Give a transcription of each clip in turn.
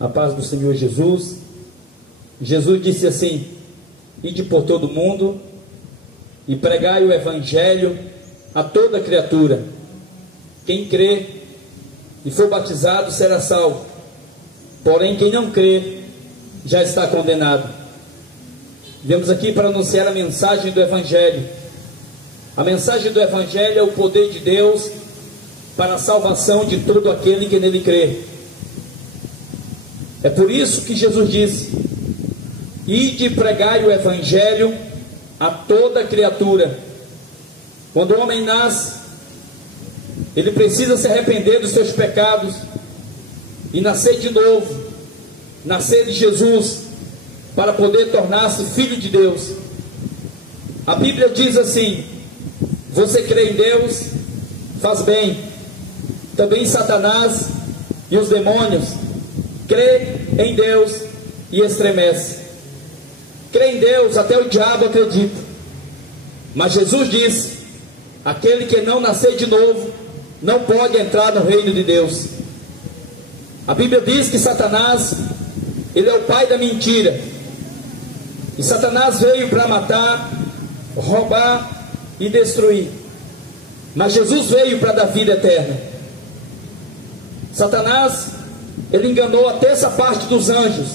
A paz do Senhor Jesus. Jesus disse assim: ide por todo o mundo e pregai o evangelho a toda criatura. Quem crê e for batizado será salvo, porém quem não crê já está condenado. Viemos aqui para anunciar a mensagem do evangelho. A mensagem do evangelho é o poder de Deus para a salvação de todo aquele que nele crê. É por isso que Jesus disse: ide e pregai o evangelho a toda criatura. Quando o homem nasce, ele precisa se arrepender dos seus pecados e nascer de novo, nascer de Jesus, para poder tornar-se filho de Deus. A Bíblia diz assim: você crê em Deus, faz bem. Também Satanás e os demônios crê em Deus e estremece. Crê em Deus, até o diabo acredita. Mas Jesus disse: aquele que não nascer de novo não pode entrar no reino de Deus. A Bíblia diz que Satanás, ele é o pai da mentira. E Satanás veio para matar, roubar e destruir. Mas Jesus veio para dar vida eterna. Satanás, ele enganou a terça parte dos anjos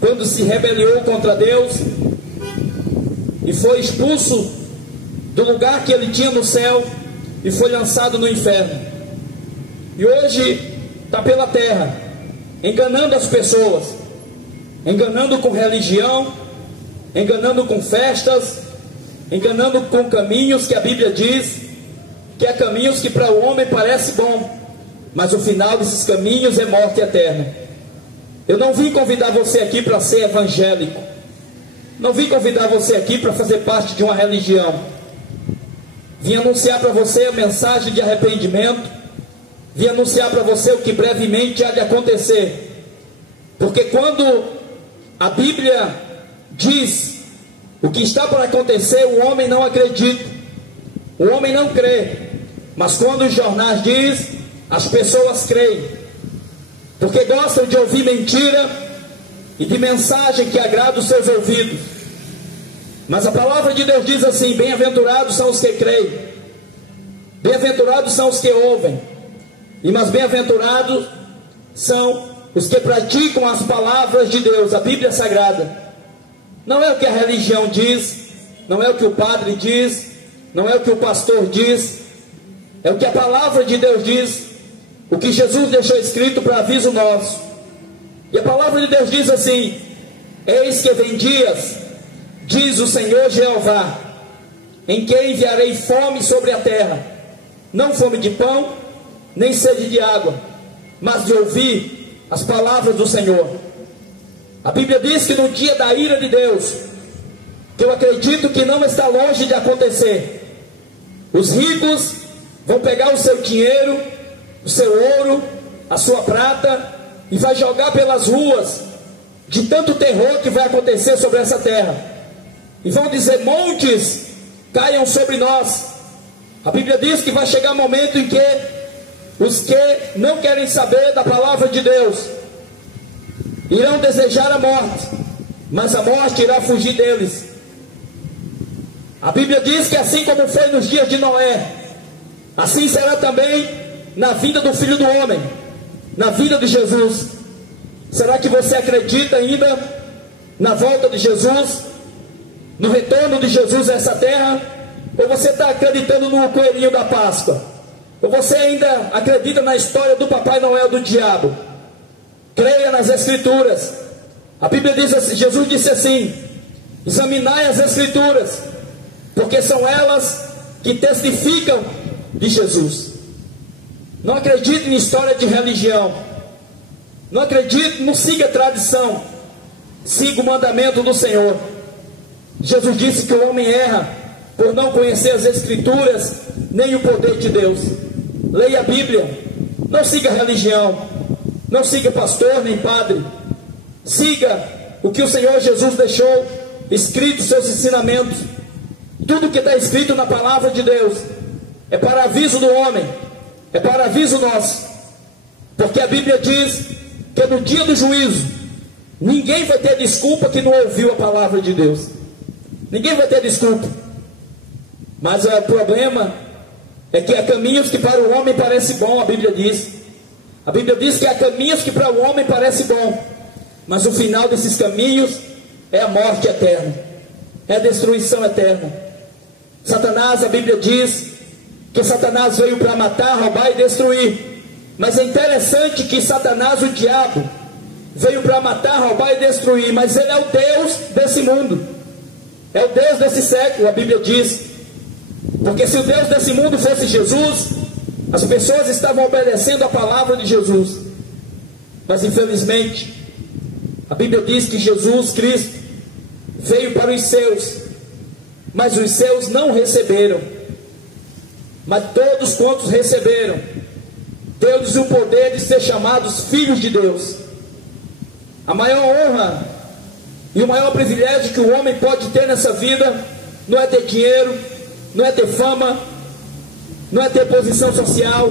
quando se rebelou contra Deus e foi expulso do lugar que ele tinha no céu e foi lançado no inferno. E hoje está pela terra, enganando as pessoas, enganando com religião, enganando com festas, enganando com caminhos que a Bíblia diz que é caminhos que para o homem parece bom, mas o final desses caminhos é morte eterna. Eu não vim convidar você aqui para ser evangélico, não vim convidar você aqui para fazer parte de uma religião. Vim anunciar para você a mensagem de arrependimento, vim anunciar para você o que brevemente há de acontecer. Porque quando a Bíblia diz o que está para acontecer, o homem não acredita, o homem não crê. Mas quando os jornais diz, as pessoas creem, porque gostam de ouvir mentira e de mensagem que agrada os seus ouvidos. Mas a palavra de Deus diz assim: bem-aventurados são os que creem, bem-aventurados são os que ouvem, e mais bem-aventurados são os que praticam as palavras de Deus, a Bíblia Sagrada. Não é o que a religião diz, não é o que o padre diz, não é o que o pastor diz, é o que a palavra de Deus diz, o que Jesus deixou escrito para aviso nosso. E a palavra de Deus diz assim: eis que vem dias, diz o Senhor Jeová, em que enviarei fome sobre a terra, não fome de pão, nem sede de água, mas de ouvir as palavras do Senhor. A Bíblia diz que no dia da ira de Deus, que eu acredito que não está longe de acontecer, os ricos vão pegar o seu dinheiro, o seu ouro, a sua prata, e vai jogar pelas ruas, de tanto terror que vai acontecer sobre essa terra, e vão dizer: montes caiam sobre nós. A Bíblia diz que vai chegar um momento em que os que não querem saber da palavra de Deus irão desejar a morte, mas a morte irá fugir deles. A Bíblia diz que assim como foi nos dias de Noé, assim será também na vida do Filho do Homem, na vida de Jesus. Será que você acredita ainda na volta de Jesus, no retorno de Jesus a essa terra? Ou você está acreditando no coelhinho da Páscoa? Ou você ainda acredita na história do Papai Noel do diabo? Creia nas Escrituras. A Bíblia diz assim, Jesus disse assim: examinai as Escrituras, porque são elas que testificam de Jesus. Não acredite em história de religião, não acredite, não siga a tradição, siga o mandamento do Senhor. Jesus disse que o homem erra por não conhecer as Escrituras, nem o poder de Deus. Leia a Bíblia, não siga a religião, não siga pastor nem padre, siga o que o Senhor Jesus deixou escrito, seus ensinamentos. Tudo que está escrito na palavra de Deus é para aviso do homem, é para aviso nosso, porque a Bíblia diz que no dia do juízo, ninguém vai ter desculpa que não ouviu a palavra de Deus. Ninguém vai ter desculpa. Mas o problema é que há caminhos que para o homem parece bom, a Bíblia diz. A Bíblia diz que há caminhos que para o homem parece bom, mas o final desses caminhos é a morte eterna, é a destruição eterna. Satanás, a Bíblia diz que Satanás veio para matar, roubar e destruir. Mas é interessante que Satanás, o diabo, veio para matar, roubar e destruir, mas ele é o Deus desse mundo, é o Deus desse século, a Bíblia diz. Porque se o Deus desse mundo fosse Jesus, as pessoas estavam obedecendo a palavra de Jesus. Mas infelizmente, a Bíblia diz que Jesus Cristo veio para os seus, mas os seus não receberam. Mas todos quantos receberam, deu-lhes o poder de ser chamados filhos de Deus. A maior honra e o maior privilégio que o homem pode ter nessa vida não é ter dinheiro, não é ter fama, não é ter posição social,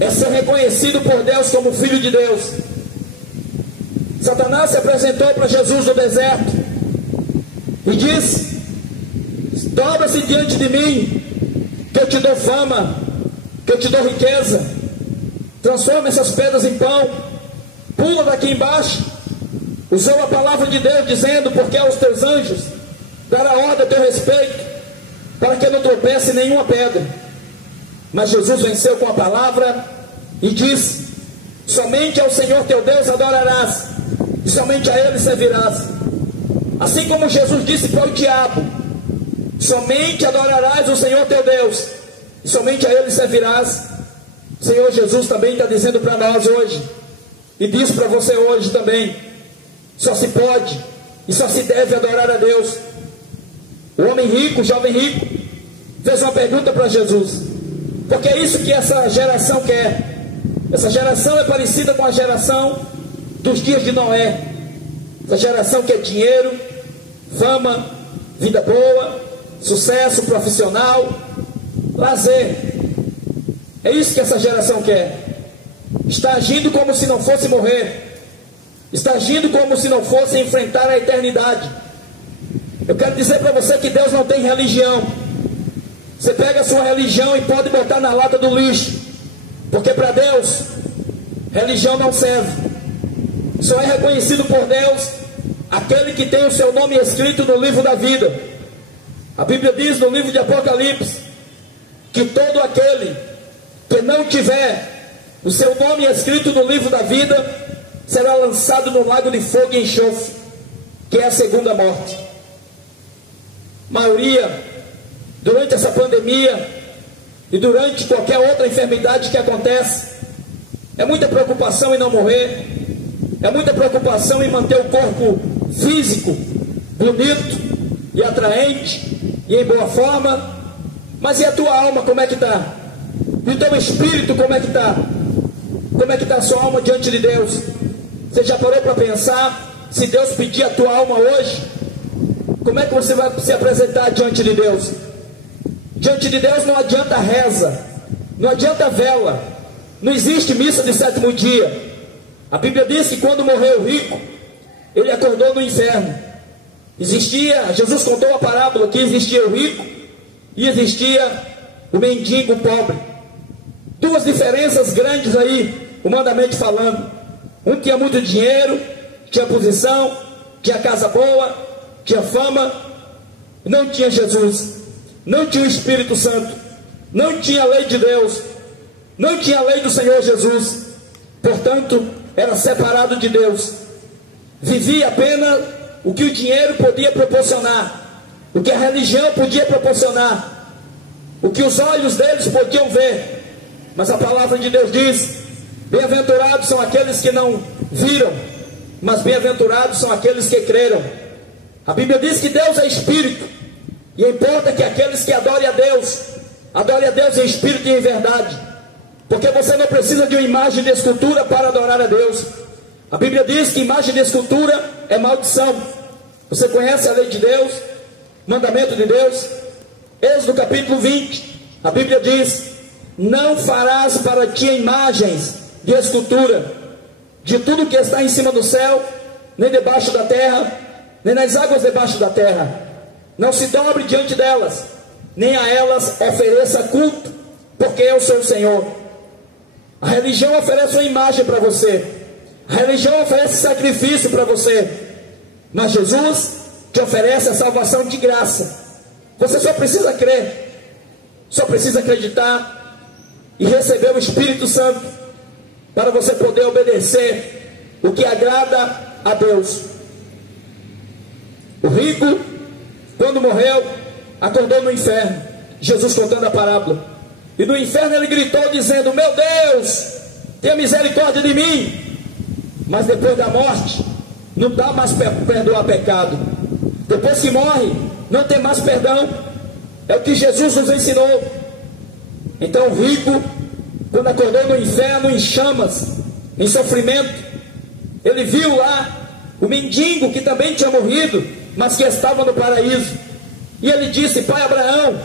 é ser reconhecido por Deus como filho de Deus. Satanás se apresentou para Jesus no deserto e disse: dobra-se diante de mim, que eu te dou fama, que eu te dou riqueza, transforma essas pedras em pão, pula daqui embaixo. Usou a palavra de Deus dizendo: porque aos teus anjos dará ordem a teu respeito, para que não tropece nenhuma pedra. Mas Jesus venceu com a palavra e disse: somente ao Senhor teu Deus adorarás, e somente a Ele servirás. Assim como Jesus disse para o diabo: somente adorarás o Senhor teu Deus, e somente a Ele servirás. O Senhor Jesus também está dizendo para nós hoje, e diz para você hoje também: só se pode e só se deve adorar a Deus. O homem rico, o jovem rico, fez uma pergunta para Jesus: porque é isso que essa geração quer. Essa geração é parecida com a geração dos dias de Noé. Essa geração quer dinheiro, fama, vida boa, sucesso profissional, lazer. É isso que essa geração quer. Está agindo como se não fosse morrer, está agindo como se não fosse enfrentar a eternidade. Eu quero dizer para você que Deus não tem religião. Você pega a sua religião e pode botar na lata do lixo, porque para Deus religião não serve. Só é reconhecido por Deus aquele que tem o seu nome escrito no livro da vida. A Bíblia diz no livro de Apocalipse que todo aquele que não tiver o seu nome escrito no livro da vida será lançado no lago de fogo e enxofre, que é a segunda morte. A maioria, durante essa pandemia e durante qualquer outra enfermidade que acontece, é muita preocupação em não morrer, é muita preocupação em manter o corpo físico bonito e atraente e em boa forma. Mas e a tua alma, como é que está? E o teu espírito, como é que está? Como é que está a sua alma diante de Deus? Você já parou para pensar, se Deus pedir a tua alma hoje, como é que você vai se apresentar diante de Deus? Diante de Deus não adianta reza, não adianta vela, não existe missa de sétimo dia. A Bíblia diz que quando morreu o rico, ele acordou no inferno. Jesus contou a parábola que existia o rico e existia o mendigo pobre. Duas diferenças grandes aí, humanamente falando. Um tinha muito dinheiro, tinha posição, tinha casa boa, tinha fama, não tinha Jesus, não tinha o Espírito Santo, não tinha a lei de Deus, não tinha a lei do Senhor Jesus. Portanto, era separado de Deus. Vivia apenas o que o dinheiro podia proporcionar, o que a religião podia proporcionar, o que os olhos deles podiam ver. Mas a palavra de Deus diz: bem-aventurados são aqueles que não viram, mas bem-aventurados são aqueles que creram. A Bíblia diz que Deus é Espírito, e importa que aqueles que adorem a Deus em Espírito e em verdade, porque você não precisa de uma imagem de escultura para adorar a Deus. A Bíblia diz que imagem de escultura é maldição. Você conhece a lei de Deus, mandamento de Deus? Êxodo capítulo 20, a Bíblia diz: não farás para ti imagens de escultura, de tudo que está em cima do céu, nem debaixo da terra, nem nas águas debaixo da terra. Não se dobre diante delas, nem a elas ofereça culto, porque eu sou o Senhor. A religião oferece uma imagem para você, a religião oferece sacrifício para você, mas Jesus te oferece a salvação de graça. Você só precisa crer, só precisa acreditar e receber o Espírito Santo para você poder obedecer o que agrada a Deus. O rico, quando morreu, acordou no inferno. Jesus contando a parábola. E no inferno ele gritou dizendo: meu Deus, tenha misericórdia de mim. Mas depois da morte, não dá mais para perdoar pecado. Depois que morre, não tem mais perdão. É o que Jesus nos ensinou. Então o rico, quando acordou no inferno, em chamas, em sofrimento, ele viu lá o mendigo que também tinha morrido, mas que estava no paraíso. E ele disse: pai Abraão,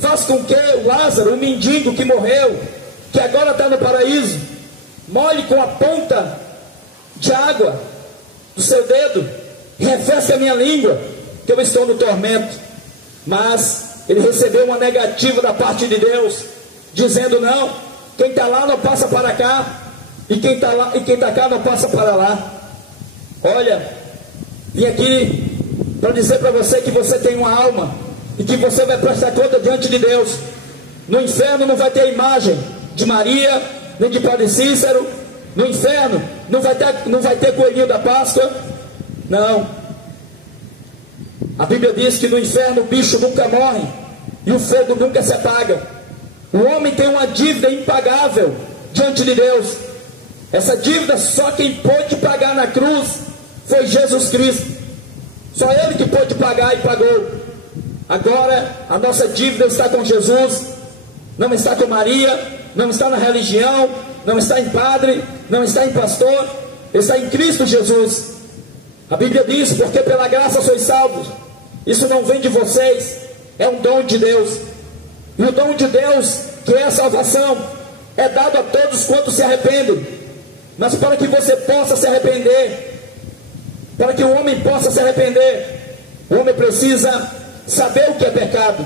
faz com que o Lázaro, o mendigo que morreu, que agora está no paraíso, molhe com a ponta de água do seu dedo, refresque a minha língua, que eu estou no tormento. Mas ele recebeu uma negativa da parte de Deus, dizendo: não, quem está lá não passa para cá, e quem está cá não passa para lá. Olha, vim aqui para dizer para você que você tem uma alma e que você vai prestar conta diante de Deus. No inferno não vai ter imagem de Maria, nem de Padre Cícero. No inferno não vai ter coelhinho da Páscoa. Não. A Bíblia diz que no inferno o bicho nunca morre e o fogo nunca se apaga. O homem tem uma dívida impagável diante de Deus. Essa dívida só quem pôde pagar na cruz foi Jesus Cristo. Só Ele que pôde pagar e pagou. Agora a nossa dívida está com Jesus, não está com Maria, não está na religião, não está em padre, não está em pastor, está em Cristo Jesus. A Bíblia diz: porque pela graça sois salvos. Isso não vem de vocês, é um dom de Deus. E o dom de Deus, que é a salvação, é dado a todos quantos se arrependem. Mas para que você possa se arrepender, para que o homem possa se arrepender, o homem precisa saber o que é pecado.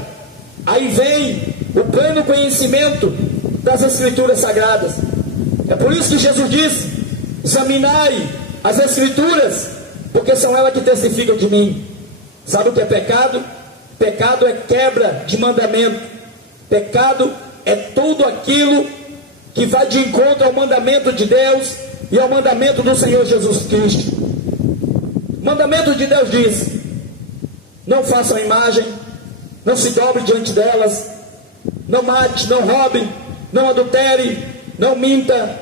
Aí vem o pleno conhecimento das Escrituras Sagradas. É por isso que Jesus disse: examinai as Escrituras, porque são elas que testificam de mim. Sabe o que é pecado? Pecado é quebra de mandamento. Pecado é tudo aquilo que vai de encontro ao mandamento de Deus e ao mandamento do Senhor Jesus Cristo. O mandamento de Deus diz: não façam imagem, não se dobre diante delas, não mate, não roube, não adultere, não minta,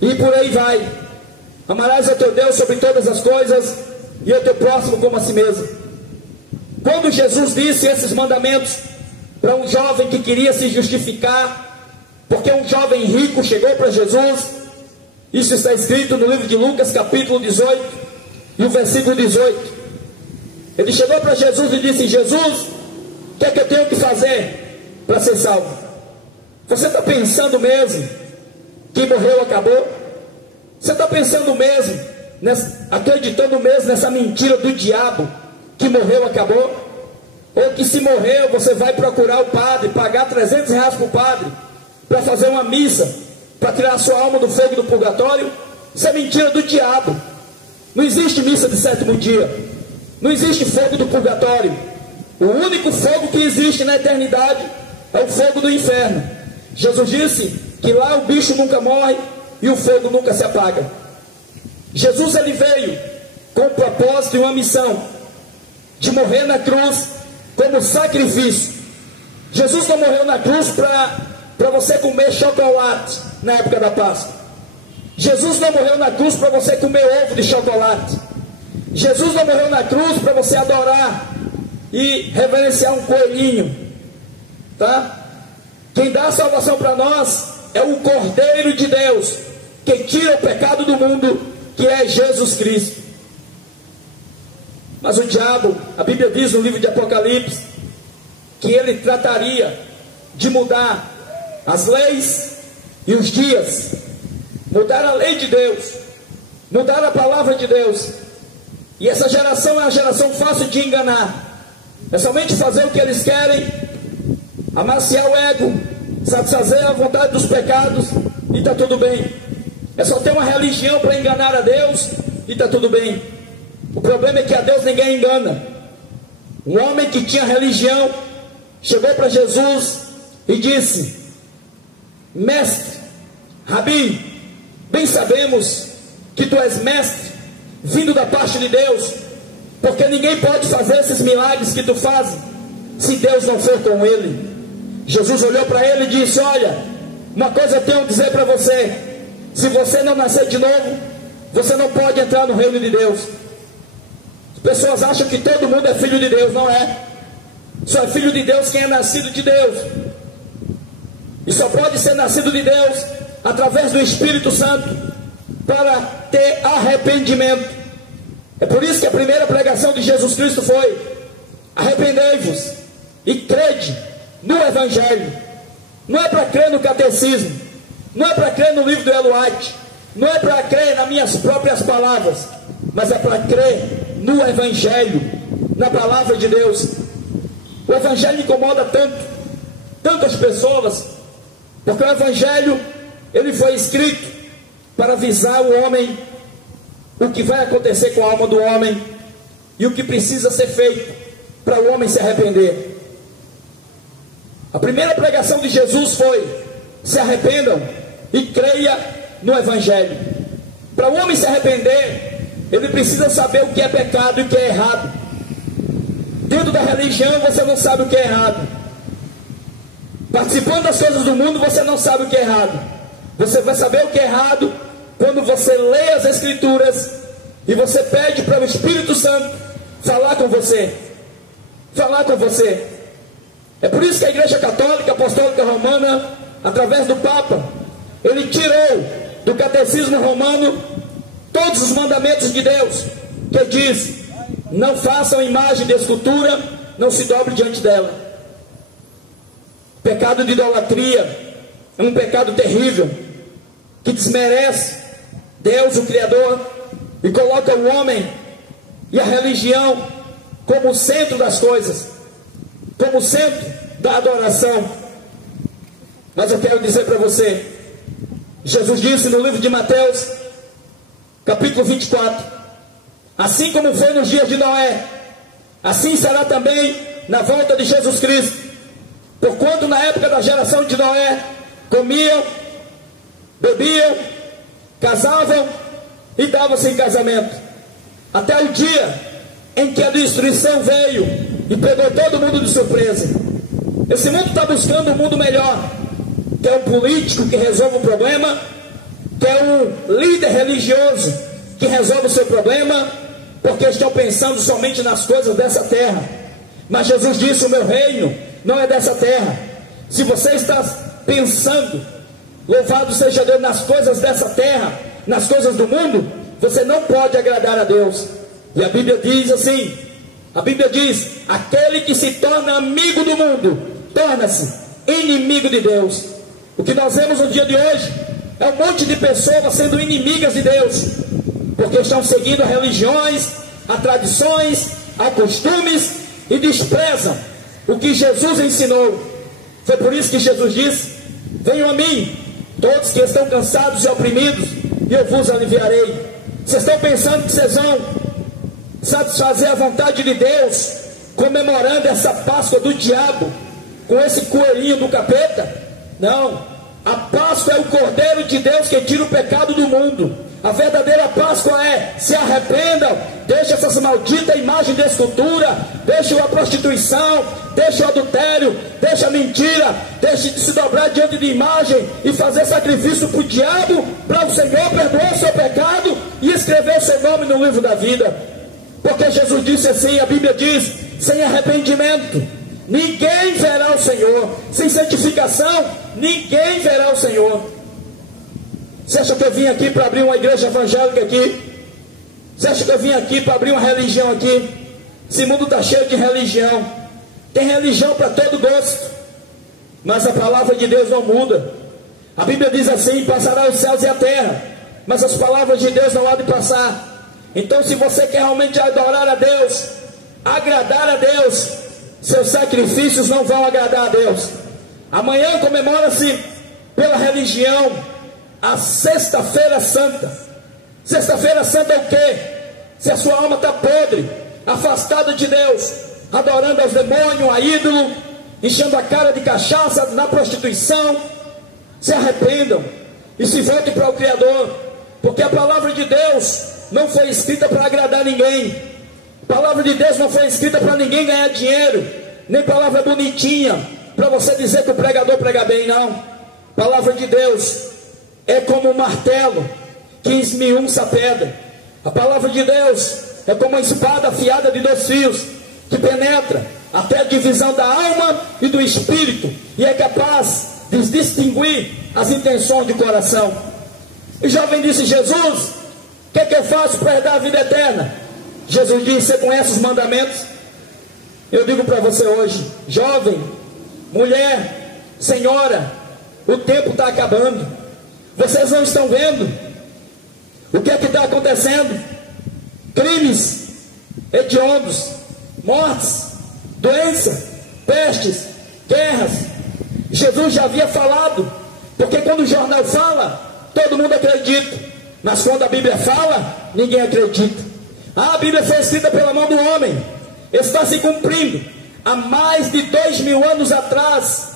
e por aí vai. Amarás a teu Deus sobre todas as coisas e o teu próximo como a si mesmo. Quando Jesus disse esses mandamentos para um jovem que queria se justificar, porque um jovem rico chegou para Jesus, isso está escrito no livro de Lucas, capítulo 18, e o versículo 18. Ele chegou para Jesus e disse: Jesus, o que é que eu tenho que fazer para ser salvo? Você está pensando mesmo que morreu acabou? Você está pensando mesmo, acreditando mesmo nessa mentira do diabo, que morreu acabou? Ou que se morreu você vai procurar o padre, pagar R$300 para o padre, para fazer uma missa, para tirar a sua alma do fogo do purgatório? Isso é mentira do diabo. Não existe missa de sétimo dia, não existe fogo do purgatório. O único fogo que existe na eternidade é o fogo do inferno. Jesus disse que lá o bicho nunca morre e o fogo nunca se apaga. Jesus, ele veio com o propósito e uma missão de morrer na cruz como sacrifício. Jesus não morreu na cruz para você comer chocolate na época da Páscoa. Jesus não morreu na cruz para você comer ovo de chocolate. Jesus não morreu na cruz para você adorar e reverenciar um coelhinho, tá? Quem dá a salvação para nós é o Cordeiro de Deus, que tira o pecado do mundo, que é Jesus Cristo. Mas o diabo, a Bíblia diz no livro de Apocalipse, que ele trataria de mudar as leis e os dias, mudaram a lei de Deus, mudaram a palavra de Deus. E essa geração é uma geração fácil de enganar. É somente fazer o que eles querem, amaciar o ego, satisfazer a vontade dos pecados, e está tudo bem. É só ter uma religião para enganar a Deus, e está tudo bem. O problema é que a Deus ninguém engana. Um homem que tinha religião chegou para Jesus e disse: mestre, Rabi, bem sabemos que tu és mestre, vindo da parte de Deus, porque ninguém pode fazer esses milagres que tu fazes, se Deus não for com ele. Jesus olhou para ele e disse: olha, uma coisa eu tenho a dizer para você: se você não nascer de novo, você não pode entrar no reino de Deus. As pessoas acham que todo mundo é filho de Deus. Não é. Só é filho de Deus quem é nascido de Deus. E só pode ser nascido de Deus através do Espírito Santo, para ter arrependimento. É por isso que a primeira pregação de Jesus Cristo foi: arrependei-vos e crede no Evangelho. Não é para crer no catecismo, não é para crer no livro do Ellen White, não é para crer nas minhas próprias palavras, mas é para crer no Evangelho, na palavra de Deus. O Evangelho incomoda tantas pessoas, porque o Evangelho, ele foi escrito para avisar o homem o que vai acontecer com a alma do homem e o que precisa ser feito para o homem se arrepender. A primeira pregação de Jesus foi: se arrependam e creia no Evangelho. Para o homem se arrepender, ele precisa saber o que é pecado e o que é errado. Dentro da religião você não sabe o que é errado. Participando das coisas do mundo você não sabe o que é errado. Você vai saber o que é errado quando você lê as Escrituras e você pede para o Espírito Santo falar com você. Falar com você. É por isso que a Igreja Católica Apostólica Romana, através do Papa, ele tirou do Catecismo Romano todos os mandamentos de Deus, que diz: não façam imagem de escultura, não se dobre diante dela. Pecado de idolatria é um pecado terrível, que desmerece Deus, o Criador, e coloca o homem e a religião como o centro das coisas, como o centro da adoração. Mas eu quero dizer para você, Jesus disse no livro de Mateus, capítulo 24: assim como foi nos dias de Noé, assim será também na volta de Jesus Cristo. Porquanto na época da geração de Noé, comiam, bebiam, casavam e davam-se em casamento, até o dia em que a destruição veio e pegou todo mundo de surpresa. Esse mundo está buscando um mundo melhor, quer um político que resolva o problema, quer um líder religioso que resolve o seu problema, porque estão pensando somente nas coisas dessa terra. Mas Jesus disse: o meu reino não é dessa terra. Se você está pensando, louvado seja Deus, nas coisas dessa terra, nas coisas do mundo, você não pode agradar a Deus. E a Bíblia diz assim, a Bíblia diz: aquele que se torna amigo do mundo, torna-se inimigo de Deus. O que nós vemos no dia de hoje é um monte de pessoas sendo inimigas de Deus, porque estão seguindo a religiões, a tradições, a costumes, e desprezam o que Jesus ensinou. Foi por isso que Jesus disse: venham a mim, todos que estão cansados e oprimidos, e eu vos aliviarei. Vocês estão pensando que vocês vão satisfazer a vontade de Deus comemorando essa Páscoa do diabo com esse coelhinho do capeta? Não. A Páscoa é o Cordeiro de Deus que tira o pecado do mundo. A verdadeira Páscoa é: se arrependam, deixe essas malditas imagens de escultura, deixe a prostituição, deixe o adultério, deixe a mentira, deixe de se dobrar diante de imagem e fazer sacrifício para o diabo, para o Senhor perdoar o seu pecado e escrever o seu nome no livro da vida. Porque Jesus disse assim, a Bíblia diz: sem arrependimento ninguém verá o Senhor. Sem santificação ninguém verá o Senhor. Você acha que eu vim aqui para abrir uma igreja evangélica aqui? Você acha que eu vim aqui para abrir uma religião aqui? Esse mundo está cheio de religião. Tem religião para todo gosto, mas a palavra de Deus não muda. A Bíblia diz assim: passará os céus e a terra, mas as palavras de Deus não há de passar. Então, se você quer realmente adorar a Deus, agradar a Deus, seus sacrifícios não vão agradar a Deus. Amanhã comemora-se pela religião a Sexta-feira Santa. Sexta-feira Santa é o quê? Se a sua alma está podre, afastada de Deus, adorando aos demônios, a ídolo, enchendo a cara de cachaça, na prostituição, se arrependam e se voltem para o Criador, porque a palavra de Deus não foi escrita para agradar ninguém. A palavra de Deus não foi escrita para ninguém ganhar dinheiro, nem palavra bonitinha para você dizer que o pregador prega bem, não. A palavra de Deus é como um martelo que esmiuça a pedra. A palavra de Deus é como uma espada afiada de 2 fios, que penetra até a divisão da alma e do espírito, e é capaz de distinguir as intenções do coração. E o jovem disse: Jesus, o que é que eu faço para herdar a vida eterna? Jesus disse: você conhece os mandamentos? Eu digo para você hoje, jovem, mulher, senhora, o tempo está acabando. Vocês não estão vendo o que é que está acontecendo? Crimes hediondos, mortes, doenças, pestes, guerras. Jesus já havia falado, porque quando o jornal fala, todo mundo acredita, mas quando a Bíblia fala, ninguém acredita. A Bíblia foi escrita pela mão do homem, está se cumprindo. Há mais de 2000 anos atrás,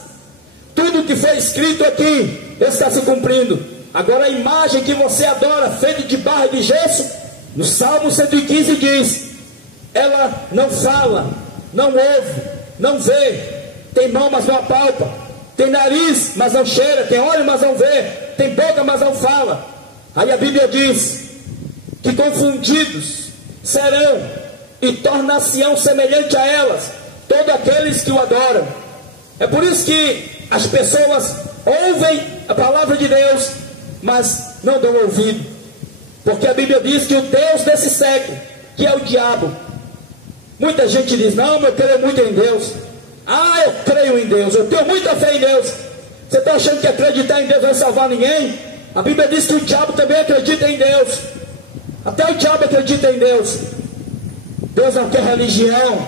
tudo que foi escrito aqui está se cumprindo. Agora a imagem que você adora, feita de barro e de gesso, no Salmo 115 diz: ela não fala, não ouve, não vê, tem mão mas não apalpa, tem nariz mas não cheira, tem olho mas não vê, tem boca mas não fala. Aí a Bíblia diz que confundidos serão e tornar-se-ão semelhante a elas todos aqueles que o adoram. É por isso que as pessoas ouvem a palavra de Deus, mas não dão ouvido, porque a Bíblia diz que o Deus desse século, que é o diabo, muita gente diz: não, eu creio muito em Deus. Eu creio em Deus, eu tenho muita fé em Deus. Você está achando que acreditar em Deus vai salvar ninguém? A Bíblia diz que o diabo também acredita em Deus. Até o diabo acredita em Deus. Deus não quer religião,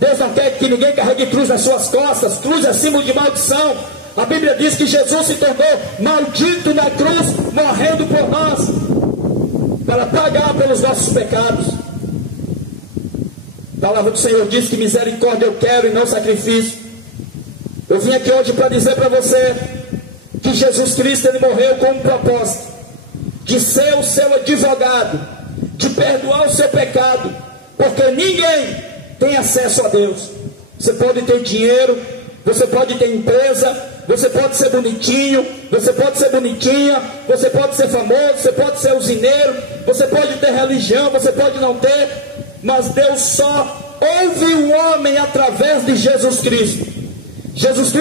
Deus não quer que ninguém carregue cruz nas suas costas. Cruz é símbolo de maldição. A Bíblia diz que Jesus se tornou maldito na cruz, morrendo por nós, para pagar pelos nossos pecados. A palavra do Senhor diz que misericórdia eu quero e não sacrifício. Eu vim aqui hoje para dizer para você que Jesus Cristo, ele morreu com um propósito de ser o seu advogado, de perdoar o seu pecado, porque ninguém tem acesso a Deus. Você pode ter dinheiro, você pode ter empresa, você pode ser bonitinho, você pode ser bonitinha, você pode ser famoso, você pode ser usineiro, você pode ter religião, você pode não ter, mas Deus só ouve o homem através de Jesus Cristo. Jesus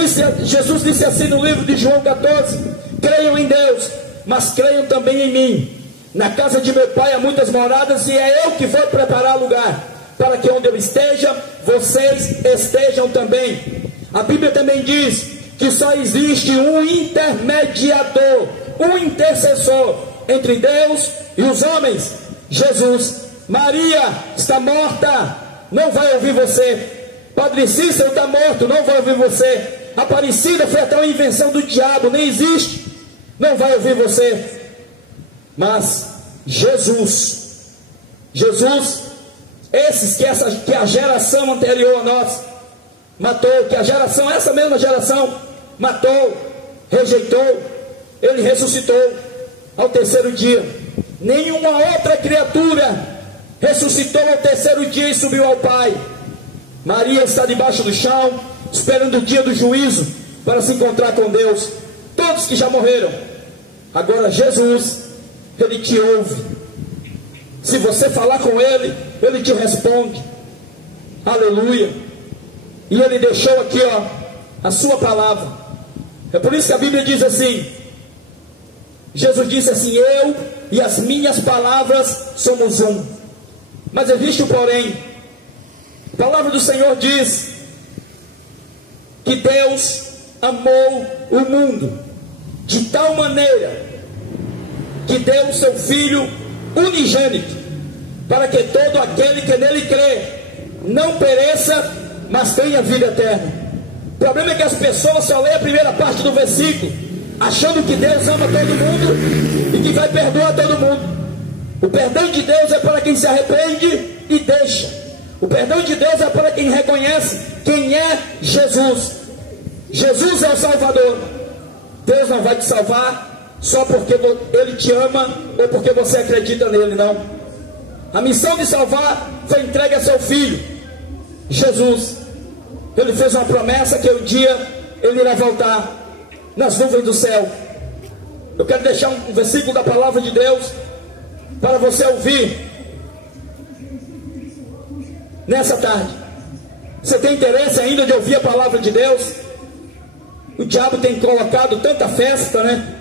disse assim no livro de João 14: creiam em Deus, mas creiam também em mim. Na casa de meu pai há muitas moradas, e é eu que vou preparar lugar, para que onde eu esteja, vocês estejam também. A Bíblia também diz que só existe um intermediador, um intercessor entre Deus e os homens: Jesus. Maria está morta, não vai ouvir você. Padre Cícero está morto, não vai ouvir você. Aparecida foi até uma invenção do diabo, nem existe, não vai ouvir você. Mas Jesus, esses que a geração anterior a nós matou, que a geração, essa mesma geração matou, rejeitou, ele ressuscitou ao terceiro dia. Nenhuma outra criatura ressuscitou ao terceiro dia e subiu ao Pai. Maria está debaixo do chão, esperando o dia do juízo, para se encontrar com Deus. Todos que já morreram. Agora Jesus, ele te ouve. Se você falar com ele, ele te responde. Aleluia. E ele deixou aqui, a sua palavra. É por isso que a Bíblia diz assim, Jesus disse assim: eu e as minhas palavras somos um. Mas existe o porém. A palavra do Senhor diz que Deus amou o mundo de tal maneira que deu o seu Filho unigênito, para que todo aquele que nele crê não pereça, mas tenha vida eterna. O problema é que as pessoas só leem a primeira parte do versículo, achando que Deus ama todo mundo e que vai perdoar todo mundo. O perdão de Deus é para quem se arrepende e deixa. O perdão de Deus é para quem reconhece quem é Jesus. Jesus é o Salvador. Deus não vai te salvar só porque Ele te ama ou porque você acredita nele, não. A missão de salvar foi entregue a seu Filho, Jesus. Ele fez uma promessa que um dia Ele irá voltar nas nuvens do céu. Eu quero deixar um versículo da palavra de Deus para você ouvir nessa tarde. Você tem interesse ainda de ouvir a palavra de Deus? O diabo tem colocado tanta festa, né?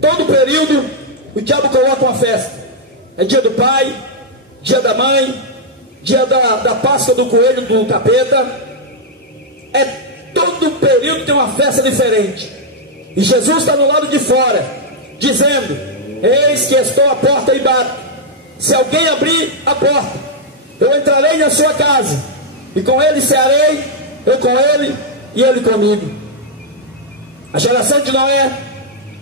Todo período o diabo coloca uma festa. É dia do pai, dia da mãe, dia da Páscoa do coelho, do capeta. É todo período tem uma festa diferente. E Jesus está no lado de fora, dizendo: eis que estou à porta e bato. Se alguém abrir a porta, eu entrarei na sua casa, e com ele cearei, eu com ele e ele comigo. A geração de Noé,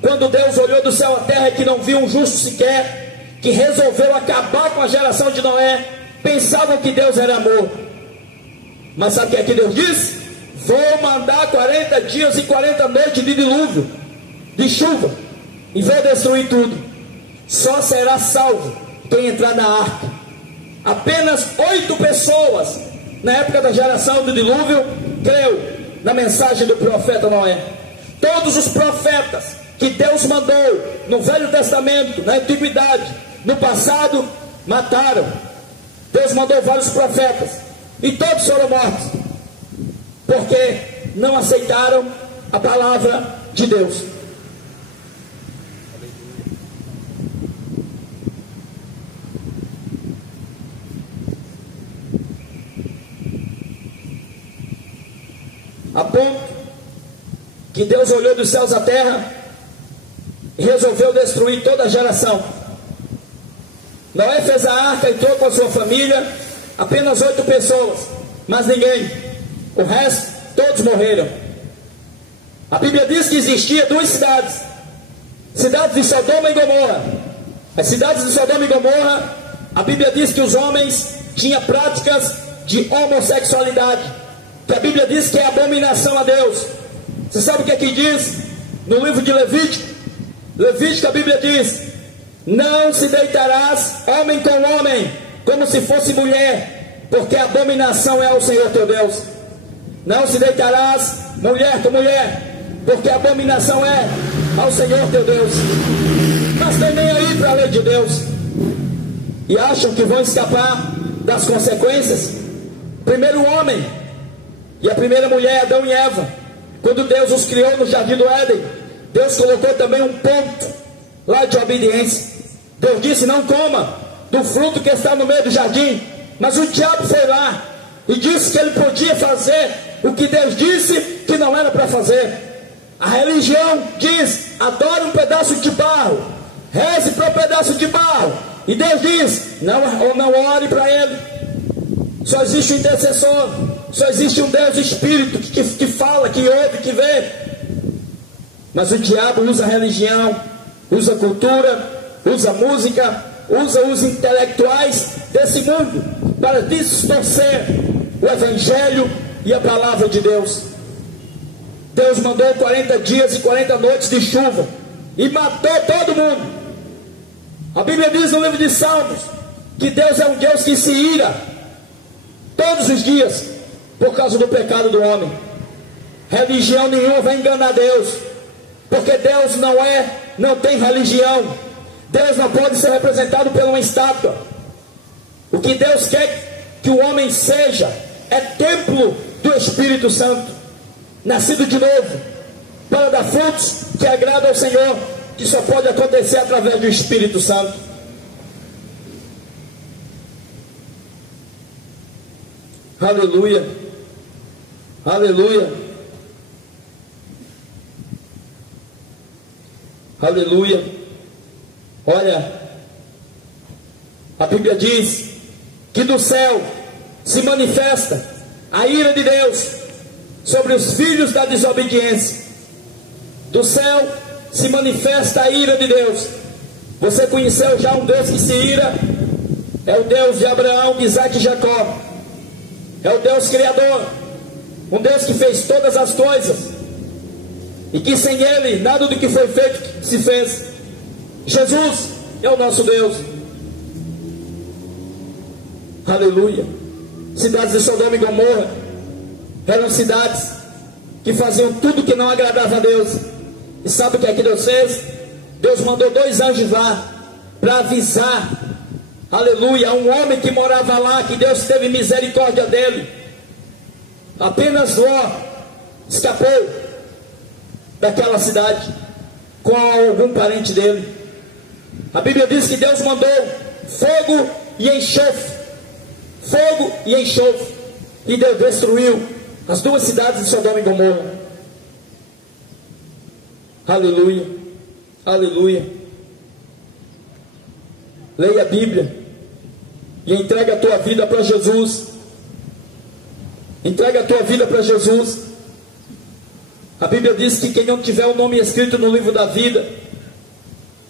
quando Deus olhou do céu à terra e que não viu um justo sequer, que resolveu acabar com a geração de Noé, pensavam que Deus era amor. Mas sabe o que é que Deus disse? Vou mandar 40 dias e 40 noites de dilúvio, de chuva, e vou destruir tudo. Só será salvo quem entrar na arca. Apenas 8 pessoas, na época da geração do dilúvio, creu na mensagem do profeta Noé. Todos os profetas que Deus mandou no Velho Testamento, na Antiguidade, no passado, mataram. Deus mandou vários profetas e todos foram mortos, porque não aceitaram a palavra de Deus. A ponto que Deus olhou dos céus à terra e resolveu destruir toda a geração. Noé fez a arca, entrou com a sua família, apenas 8 pessoas, mas ninguém. O resto, todos morreram. A Bíblia diz que existia 2 cidades, cidades de Sodoma e Gomorra. As cidades de Sodoma e Gomorra, a Bíblia diz que os homens tinham práticas de homossexualidade, que a Bíblia diz que é abominação a Deus. Você sabe o que é que diz no livro de Levítico? Levítico, a Bíblia diz: não se deitarás homem com homem, como se fosse mulher, porque a abominação é ao Senhor teu Deus. Não se deitarás mulher com mulher, porque a abominação é ao Senhor teu Deus. Mas estão nem aí para a lei de Deus e acham que vão escapar das consequências. Primeiro o homem e a primeira mulher, Adão e Eva, quando Deus os criou no jardim do Éden, Deus colocou também um ponto lá de obediência. Deus disse: não coma do fruto que está no meio do jardim. Mas o diabo foi lá e disse que ele podia fazer o que Deus disse que não era para fazer. A religião diz: adore um pedaço de barro, reze para um pedaço de barro. E Deus diz: não ore para ele. Só existe um intercessor, só existe um Deus Espírito que fala, que ouve, que vê. Mas o diabo usa a religião, usa a cultura, usa a música, usa os intelectuais desse mundo para distorcer o Evangelho e a palavra de Deus. Deus mandou 40 dias e 40 noites de chuva e matou todo mundo. A Bíblia diz no livro de Salmos que Deus é um Deus que se ira todos os dias por causa do pecado do homem. Religião nenhuma vai enganar Deus, porque Deus não tem religião. Deus não pode ser representado por uma estátua. O que Deus quer que o homem seja é templo do Espírito Santo, nascido de novo, para dar frutos que agradam ao Senhor, que só pode acontecer através do Espírito Santo. Aleluia, aleluia. Aleluia. Olha, a Bíblia diz que do céu se manifesta a ira de Deus sobre os filhos da desobediência. Do céu se manifesta a ira de Deus. Você conheceu já um Deus que se ira? É o Deus de Abraão, de Isaac e Jacó. É o Deus Criador, um Deus que fez todas as coisas, e que sem Ele nada do que foi feito se fez. Jesus é o nosso Deus. Aleluia. Cidades de Sodoma e Gomorra eram cidades que faziam tudo que não agradava a Deus. E sabe o que é que Deus fez? Deus mandou 2 anjos lá para avisar, aleluia, a um homem que morava lá, que Deus teve misericórdia dele. Apenas Ló escapou daquela cidade com algum parente dele. A Bíblia diz que Deus mandou fogo e enxofre. Fogo e enxofre. E Deus destruiu as 2 cidades de Sodoma e Gomorra. Aleluia. Aleluia. Leia a Bíblia e entrega a tua vida para Jesus. Entrega a tua vida para Jesus. A Bíblia diz que quem não tiver o nome escrito no livro da vida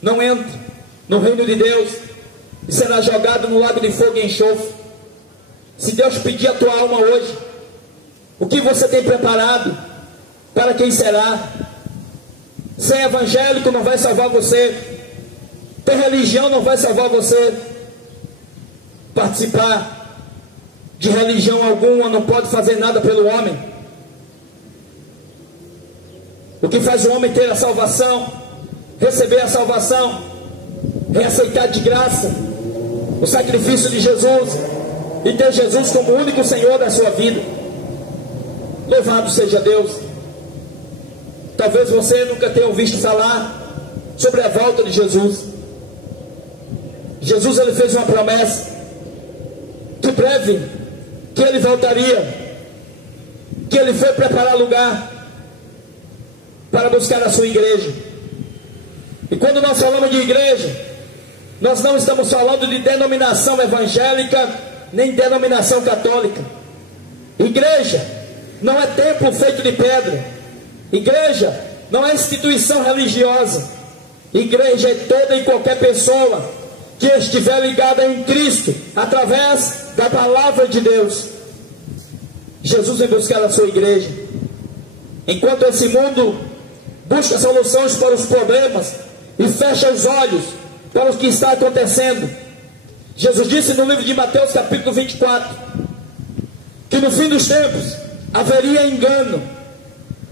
não entra no reino de Deus e será jogado no lago de fogo e enxofre. Se Deus pedir a tua alma hoje, o que você tem preparado? Para quem será? Ser evangélico não vai salvar você. Ter religião não vai salvar você. Participar de religião alguma não pode fazer nada pelo homem. O que faz o homem ter a salvação, receber a salvação, é aceitar de graça o sacrifício de Jesus e ter Jesus como o único Senhor da sua vida. Louvado seja Deus. Talvez você nunca tenha ouvido falar sobre a volta de Jesus. Jesus, ele fez uma promessa que breve que ele voltaria, que ele foi preparar lugar para buscar a sua igreja. E quando nós falamos de igreja, nós não estamos falando de denominação evangélica nem denominação católica. Igreja não é templo feito de pedra. Igreja não é instituição religiosa. Igreja é toda e qualquer pessoa que estiver ligada em Cristo através da palavra de Deus. Jesus vem buscar a sua igreja. Enquanto esse mundo busca soluções para os problemas e fecha os olhos para o que está acontecendo, Jesus disse no livro de Mateus capítulo 24 que no fim dos tempos haveria engano.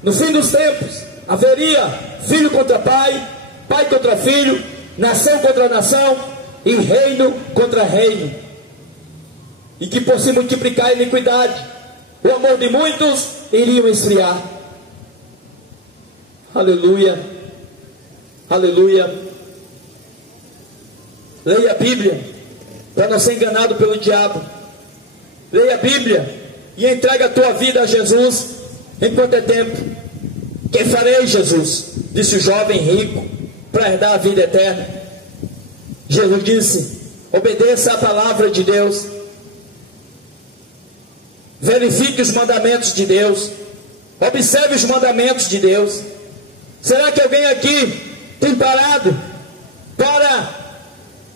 No fim dos tempos haveria filho contra pai, pai contra filho, nação contra nação e reino contra reino, e que por se multiplicar a iniquidade, o amor de muitos iriam esfriar. Aleluia. Aleluia. Leia a Bíblia para não ser enganado pelo diabo. Leia a Bíblia e entrega a tua vida a Jesus enquanto é tempo. Que farei, Jesus? Disse o jovem rico, para herdar a vida eterna. Jesus disse: obedeça a palavra de Deus, verifique os mandamentos de Deus, observe os mandamentos de Deus. Será que alguém aqui tem parado para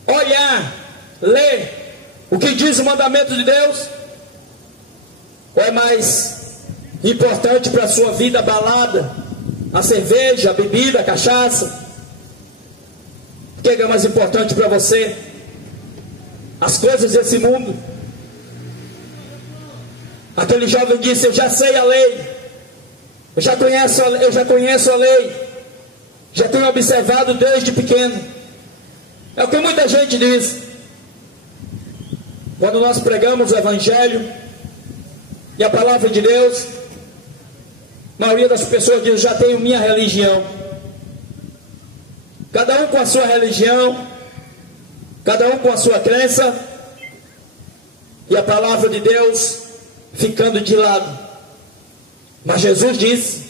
olhar, ler o que diz o mandamento de Deus? Ou é mais importante para a sua vida a balada, a cerveja, a bebida, a cachaça? O que é mais importante para você? As coisas desse mundo? Aquele jovem disse: eu já sei a lei, eu já conheço a lei, já tenho observado desde pequeno. É o que muita gente diz. Quando nós pregamos o Evangelho e a palavra de Deus, a maioria das pessoas diz: já tenho minha religião. Cada um com a sua religião, cada um com a sua crença, e a palavra de Deus ficando de lado. Mas Jesus disse: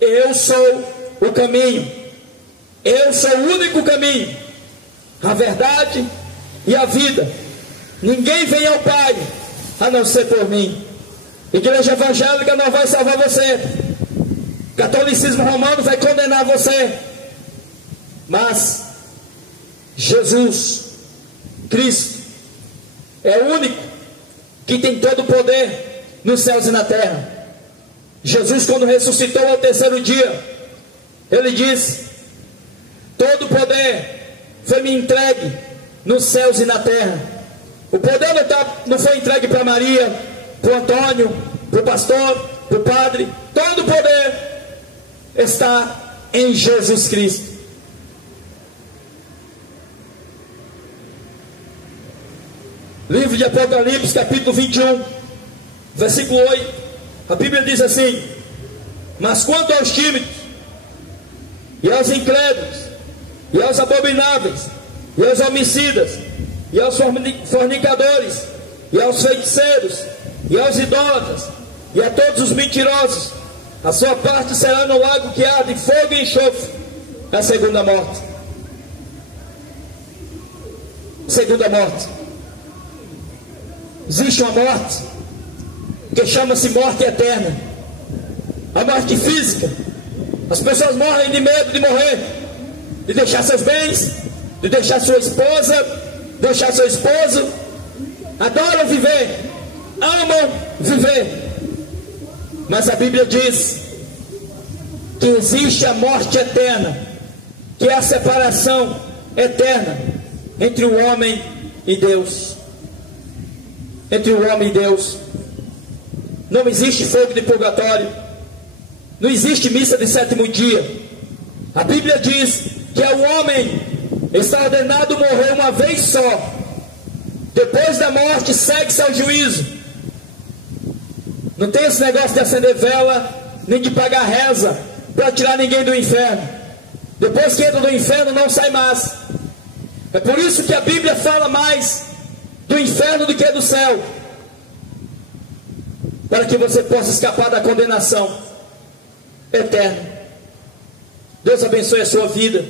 eu sou o caminho, Eu sou o único caminho, a verdade e a vida. Ninguém vem ao Pai a não ser por mim. Igreja evangélica não vai salvar você. Catolicismo romano vai condenar você. Mas Jesus Cristo é o único que tem todo o poder nos céus e na terra. Jesus, quando ressuscitou ao terceiro dia, ele disse: todo o poder foi me entregue nos céus e na terra. O poder não foi entregue para Maria, para o Antônio, para o pastor, para o padre. Todo o poder está em Jesus Cristo. Livro de Apocalipse, capítulo 21, versículo 8. A Bíblia diz assim: mas quanto aos tímidos, e aos incrédulos, e aos abomináveis, e aos homicidas, e aos fornicadores, e aos feiticeiros, e aos idólatras, e a todos os mentirosos, a sua parte será no lago que arde fogo e enxofre, a segunda morte. Segunda morte. Existe uma morte que chama-se morte eterna. A morte física. As pessoas morrem de medo de morrer, de deixar seus bens, de deixar sua esposa, deixar seu esposo. Adoram viver, amam viver. Mas a Bíblia diz que existe a morte eterna, que é a separação eterna entre o homem e Deus. Entre o homem e Deus. Não existe fogo de purgatório. Não existe missa de sétimo dia. A Bíblia diz que o homem está ordenado morrer uma vez só. Depois da morte segue-se ao juízo. Não tem esse negócio de acender vela, nem de pagar reza para tirar ninguém do inferno. Depois que entra do inferno não sai mais. É por isso que a Bíblia fala mais do inferno do que do céu, para que você possa escapar da condenação eterna. Deus abençoe a sua vida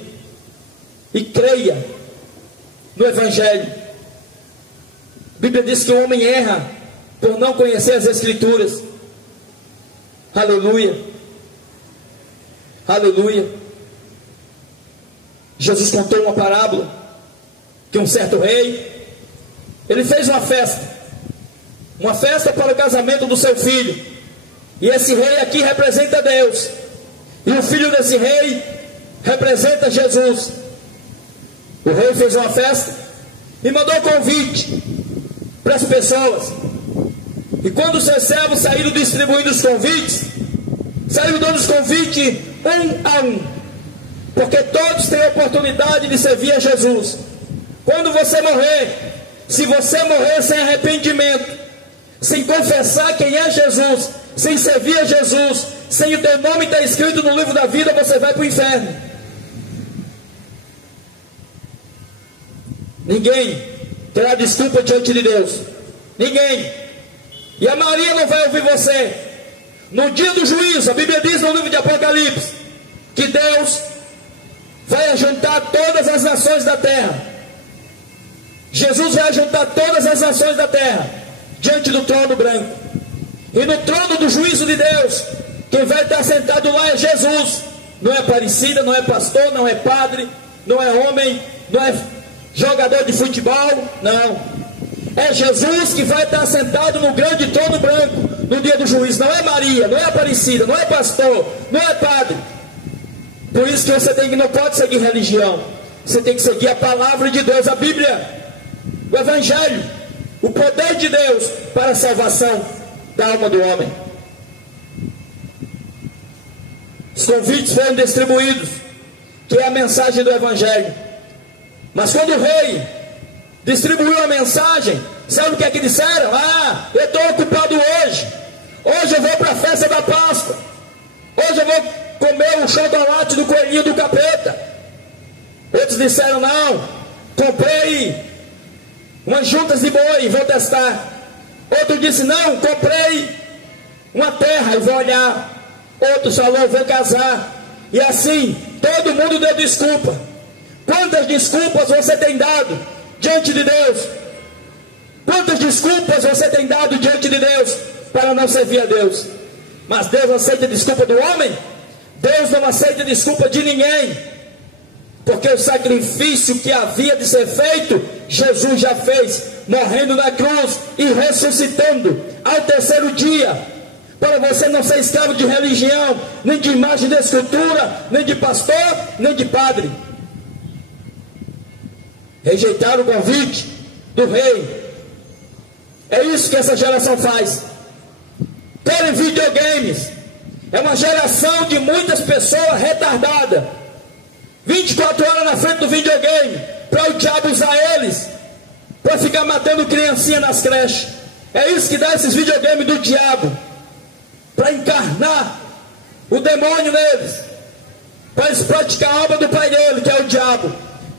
e creia no Evangelho. A Bíblia diz que o homem erra por não conhecer as Escrituras. Aleluia, aleluia. Jesus contou uma parábola que um certo rei, ele fez uma festa para o casamento do seu filho. E esse rei aqui representa Deus, e o filho desse rei representa Jesus. O rei fez uma festa e mandou convite para as pessoas. E quando os seus servos saíram distribuindo os convites, saíram dando os convites um a um, porque todos têm a oportunidade de servir a Jesus. Quando você morrer, se você morrer sem arrependimento, sem confessar quem é Jesus, sem servir a Jesus, sem o teu nome estar escrito no livro da vida, você vai para o inferno. Ninguém terá desculpa diante de Deus. Ninguém. E a Maria não vai ouvir você. No dia do juízo, a Bíblia diz no livro de Apocalipse que Deus vai ajuntar todas as nações da terra. Jesus vai ajuntar todas as nações da terra diante do trono branco. E no trono do juízo de Deus, quem vai estar sentado lá é Jesus. Não é Aparecida, não é pastor, não é padre, não é homem, não é jogador de futebol, não. É Jesus que vai estar sentado no grande trono branco no dia do juízo. Não é Maria, não é Aparecida, não é pastor, não é padre. Por isso que você não pode seguir religião. Você tem que seguir a palavra de Deus, a Bíblia, o Evangelho, o poder de Deus para a salvação da alma do homem. Os convites foram distribuídos, que é a mensagem do Evangelho. Mas quando o rei distribuiu a mensagem, sabe o que é que disseram? Ah, eu estou ocupado hoje. Hoje eu vou para a festa da Páscoa. Hoje eu vou comer um chocolate do coelhinho do capeta. Outros disseram, não, comprei umas juntas de boi, vou testar. Outro disse, não, comprei uma terra e vou olhar. Outro falou, vou casar. E assim, todo mundo deu desculpa. Quantas desculpas você tem dado diante de Deus? Quantas desculpas você tem dado diante de Deus para não servir a Deus? Mas Deus aceita a desculpa do homem? Deus não aceita a desculpa de ninguém, porque o sacrifício que havia de ser feito, Jesus já fez, morrendo na cruz e ressuscitando ao terceiro dia, para você não ser escravo de religião, nem de imagem de escultura, nem de pastor, nem de padre. Rejeitaram o convite do rei. É isso que essa geração faz. Querem videogames. É uma geração de muitas pessoas retardadas. 24 horas na frente do videogame, para o diabo usar eles, para ficar matando criancinha nas creches. É isso que dá esses videogames do diabo, para encarnar o demônio neles, para eles praticar a obra do pai dele, que é o diabo.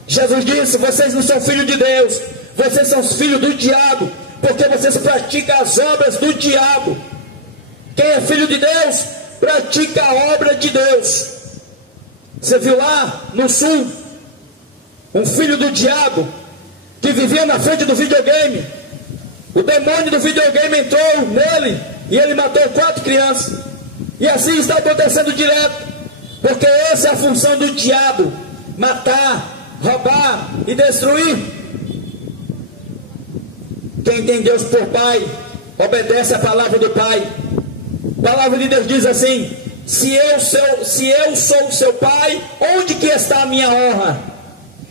Jesus disse: vocês não são filhos de Deus, vocês são filhos do diabo, porque vocês praticam as obras do diabo. Quem é filho de Deus, pratica a obra de Deus. Você viu lá no sul, um filho do diabo, que vivia na frente do videogame. O demônio do videogame entrou nele, e ele matou 4 crianças. E assim está acontecendo direto, porque essa é a função do diabo: matar, roubar e destruir. Quem tem Deus por pai, obedece a palavra do pai. A palavra de Deus diz assim: se eu sou o seu pai, onde que está a minha honra?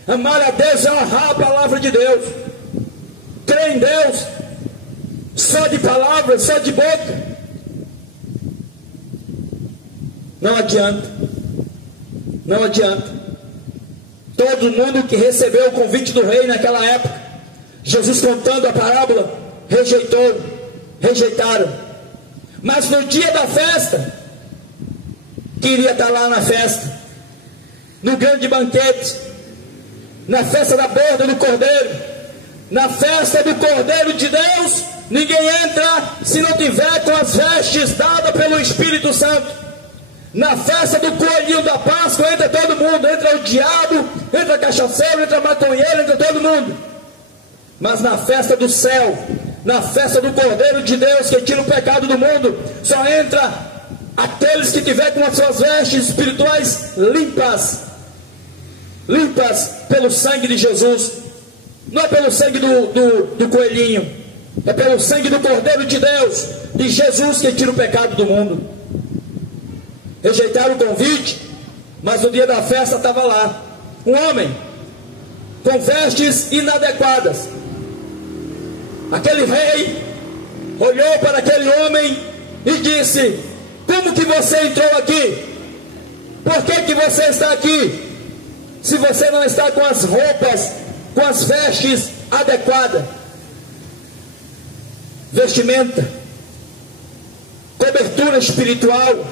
Amar a Deus é honrar a palavra de Deus. Crer em Deus só de palavras, só de boca, não adianta. Não adianta. Todo mundo que recebeu o convite do rei naquela época, Jesus contando a parábola, rejeitaram. Mas no dia da festa, queria estar lá na festa, no grande banquete, na festa da borda do Cordeiro, na festa do Cordeiro de Deus. Ninguém entra se não tiver com as vestes dadas pelo Espírito Santo. Na festa do coelhinho da Páscoa entra todo mundo, entra o diabo, entra cachaceiro, entra maconheiro, entra todo mundo. Mas na festa do céu, na festa do Cordeiro de Deus, que tira o pecado do mundo, só entra aqueles que tiver com as suas vestes espirituais limpas pelo sangue de Jesus. Não é pelo sangue do coelhinho, é pelo sangue do Cordeiro de Deus, de Jesus, que tira o pecado do mundo. Rejeitaram o convite, mas no dia da festa estava lá um homem com vestes inadequadas. Aquele rei olhou para aquele homem e disse: como que você entrou aqui? Por que você está aqui, se você não está com as roupas, com as vestes adequadas? Vestimenta, cobertura espiritual,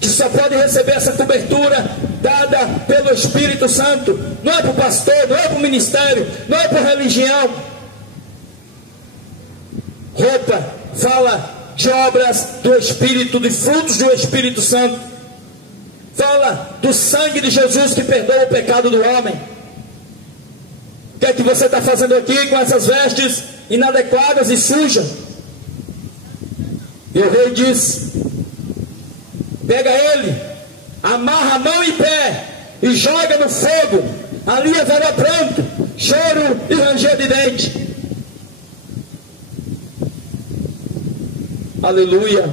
que só pode receber essa cobertura dada pelo Espírito Santo. Não é para o pastor, não é para o ministério, não é para a religião. Roupa fala de obras do Espírito, de frutos do Espírito Santo. Fala do sangue de Jesus que perdoa o pecado do homem. O que é que você está fazendo aqui com essas vestes inadequadas e sujas? E o rei disse: pega ele, amarra a mão e pé e joga no fogo, ali haverá pranto, choro e ranger de dente. Aleluia.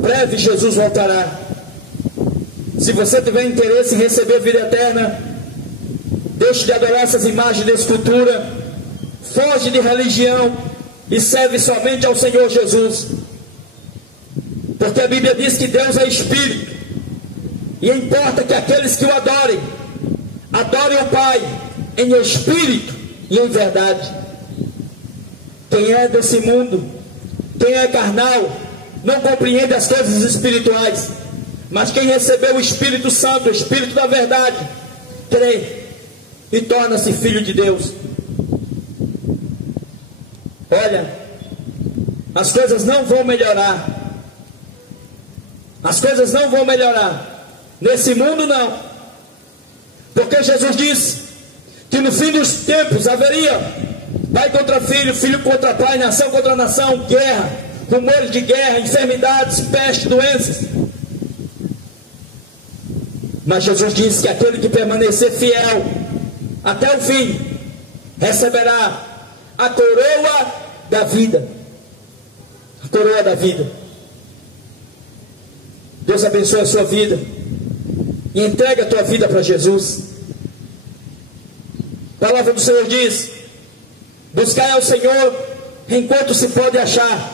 Breve Jesus voltará. Se você tiver interesse em receber vida eterna, deixe de adorar essas imagens de escultura, foge de religião e serve somente ao Senhor Jesus. Porque a Bíblia diz que Deus é Espírito, e importa que aqueles que o adorem, adorem o Pai em espírito e em verdade. Quem é desse mundo, quem é carnal, não compreende as coisas espirituais. Mas quem recebeu o Espírito Santo, o Espírito da verdade, crê e torna-se filho de Deus. Olha, as coisas não vão melhorar. As coisas não vão melhorar Nesse mundo não. Porque Jesus disse que no fim dos tempos haveria pai contra filho, filho contra pai, nação contra nação, guerra, rumores de guerra, enfermidades, peste, doenças. Mas Jesus disse que aquele que permanecer fiel até o fim receberá a coroa da vida. A coroa da vida. Deus abençoe a sua vida e entrega a tua vida para Jesus. A palavra do Senhor diz: buscai ao Senhor enquanto se pode achar,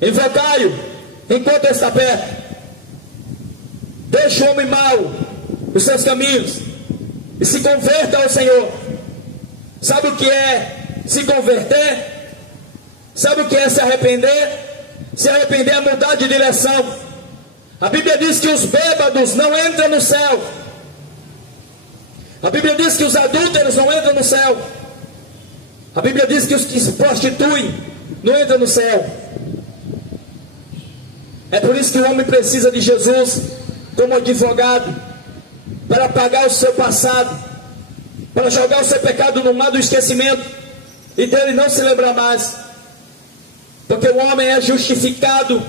invocai-o enquanto está perto. Deixe o homem mau os seus caminhos e se converta ao Senhor. Sabe o que é se converter? Sabe o que é se arrepender? Se arrepender é mudar de direção. A Bíblia diz que os bêbados não entram no céu. A Bíblia diz que os adúlteros não entram no céu. A Bíblia diz que os que se prostituem não entram no céu. É por isso que o homem precisa de Jesus como advogado, para apagar o seu passado, para jogar o seu pecado no mar do esquecimento e dele não se lembrar mais. Porque o homem é justificado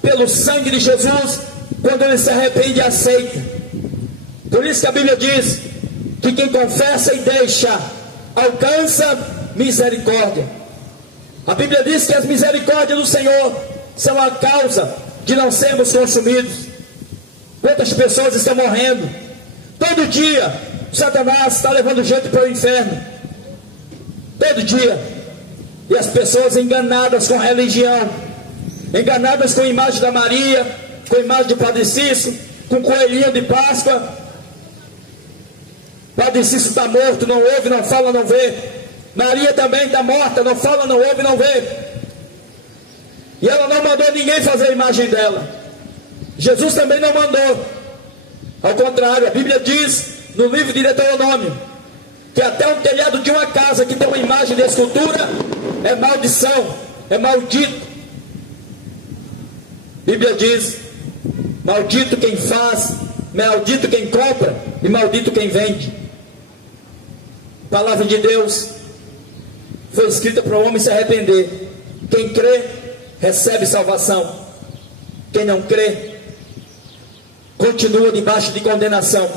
pelo sangue de Jesus quando ele se arrepende e aceita. Por isso que a Bíblia diz que quem confessa e deixa alcança misericórdia. A Bíblia diz que as misericórdias do Senhor são a causa de não sermos consumidos. Quantas pessoas estão morrendo? Todo dia Satanás está levando gente para o inferno. Todo dia. E as pessoas enganadas com religião, enganadas com a imagem da Maria, com a imagem de Padre Cícero, com coelhinho de Páscoa. Padre Cícero está morto, não ouve, não fala, não vê. Maria também está morta, não fala, não ouve, não vê. E ela não mandou ninguém fazer a imagem dela. Jesus também não mandou. Ao contrário, a Bíblia diz no livro de Deuteronômio que até o telhado de uma casa que tem uma imagem de escultura é maldição, é maldito. A Bíblia diz: maldito quem faz, maldito quem compra e maldito quem vende. A palavra de Deus foi escrita para o homem se arrepender. Quem crê recebe salvação. Quem não crê continua debaixo de condenação.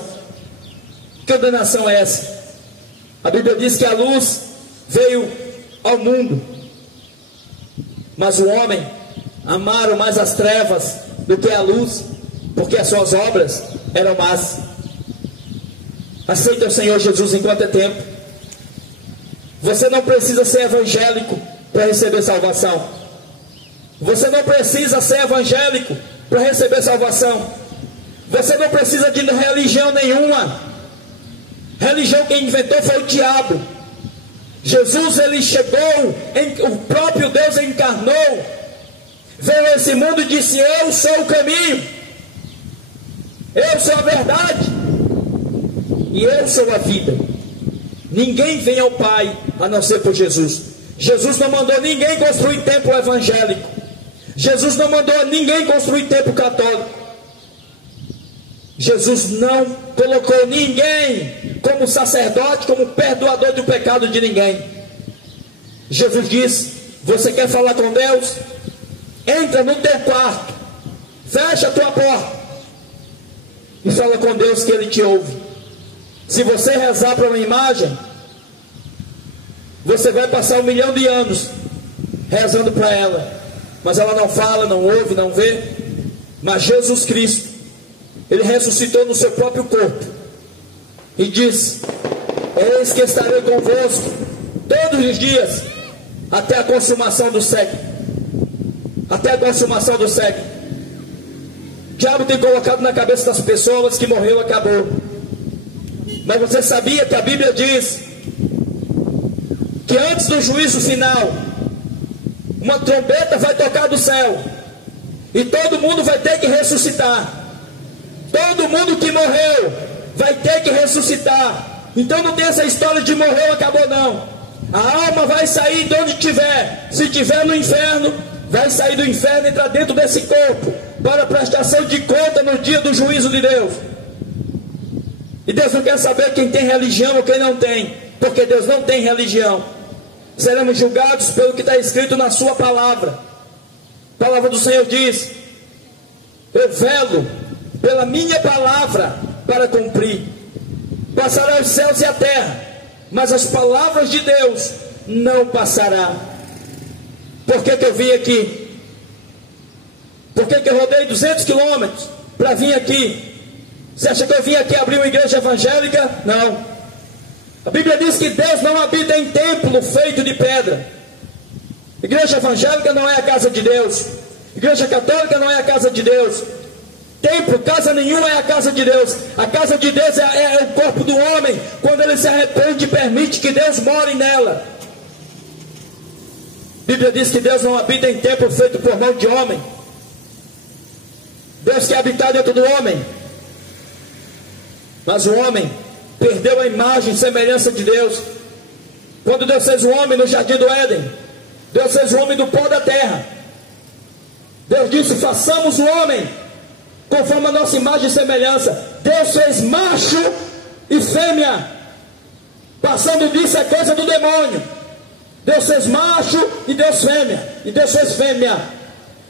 Que condenação é essa? A Bíblia diz que a luz veio ao mundo, mas o homem amaram mais as trevas do que a luz, porque as suas obras eram más. Aceita o Senhor Jesus enquanto é tempo. Você não precisa ser evangélico para receber salvação. Você não precisa ser evangélico para receber salvação. Você não precisa de religião nenhuma. Religião quem inventou foi o diabo. Jesus, ele chegou, o próprio Deus encarnou, veio a esse mundo e disse: eu sou o caminho, eu sou a verdade e eu sou a vida. Ninguém vem ao Pai a não ser por Jesus. Jesus não mandou ninguém construir templo evangélico. Jesus não mandou ninguém construir templo católico. Jesus não colocou ninguém como sacerdote, como perdoador do pecado de ninguém. Jesus disse: você quer falar com Deus? Entra no teu quarto, fecha a tua porta e fala com Deus que Ele te ouve. Se você rezar para uma imagem, você vai passar 1 milhão de anos rezando para ela, mas ela não fala, não ouve, não vê. Mas Jesus Cristo, Ele ressuscitou no seu próprio corpo e disse: eis que estarei convosco todos os dias até a consumação do século. Até a consumação do século. O diabo tem colocado na cabeça das pessoas que morreu, acabou. Mas você sabia que a Bíblia diz que antes do juízo final, uma trombeta vai tocar do céu e todo mundo vai ter que ressuscitar. Todo mundo que morreu vai ter que ressuscitar. Então não tem essa história de morreu, acabou, não. A alma vai sair de onde tiver. Se estiver no inferno, vai sair do inferno e entrar dentro desse corpo para prestação de conta no dia do juízo de Deus. E Deus não quer saber quem tem religião ou quem não tem, porque Deus não tem religião. Seremos julgados pelo que está escrito na sua palavra. A palavra do Senhor diz: eu velo pela minha palavra para cumprir. Passarão os céus e a terra, mas as palavras de Deus não passarão. Por que eu vim aqui? Por que eu rodei 200 quilômetros para vir aqui? Você acha que eu vim aqui abrir uma igreja evangélica? Não. A Bíblia diz que Deus não habita em templo feito de pedra. Igreja evangélica não é a casa de Deus. Igreja católica não é a casa de Deus. Templo, casa nenhuma é a casa de Deus. A casa de Deus é o corpo do homem, quando ele se arrepende e permite que Deus more nela. A Bíblia diz que Deus não habita em templo feito por mão de homem. Deus quer habitar dentro do homem. Mas o homem perdeu a imagem e semelhança de Deus. Quando Deus fez o homem no jardim do Éden, Deus fez o homem do pó da terra. Deus disse: façamos o homem conforme a nossa imagem e semelhança. Deus fez macho e fêmea. Passando disso é coisa do demônio. Deus fez macho e Deus fêmea. E Deus fez fêmea.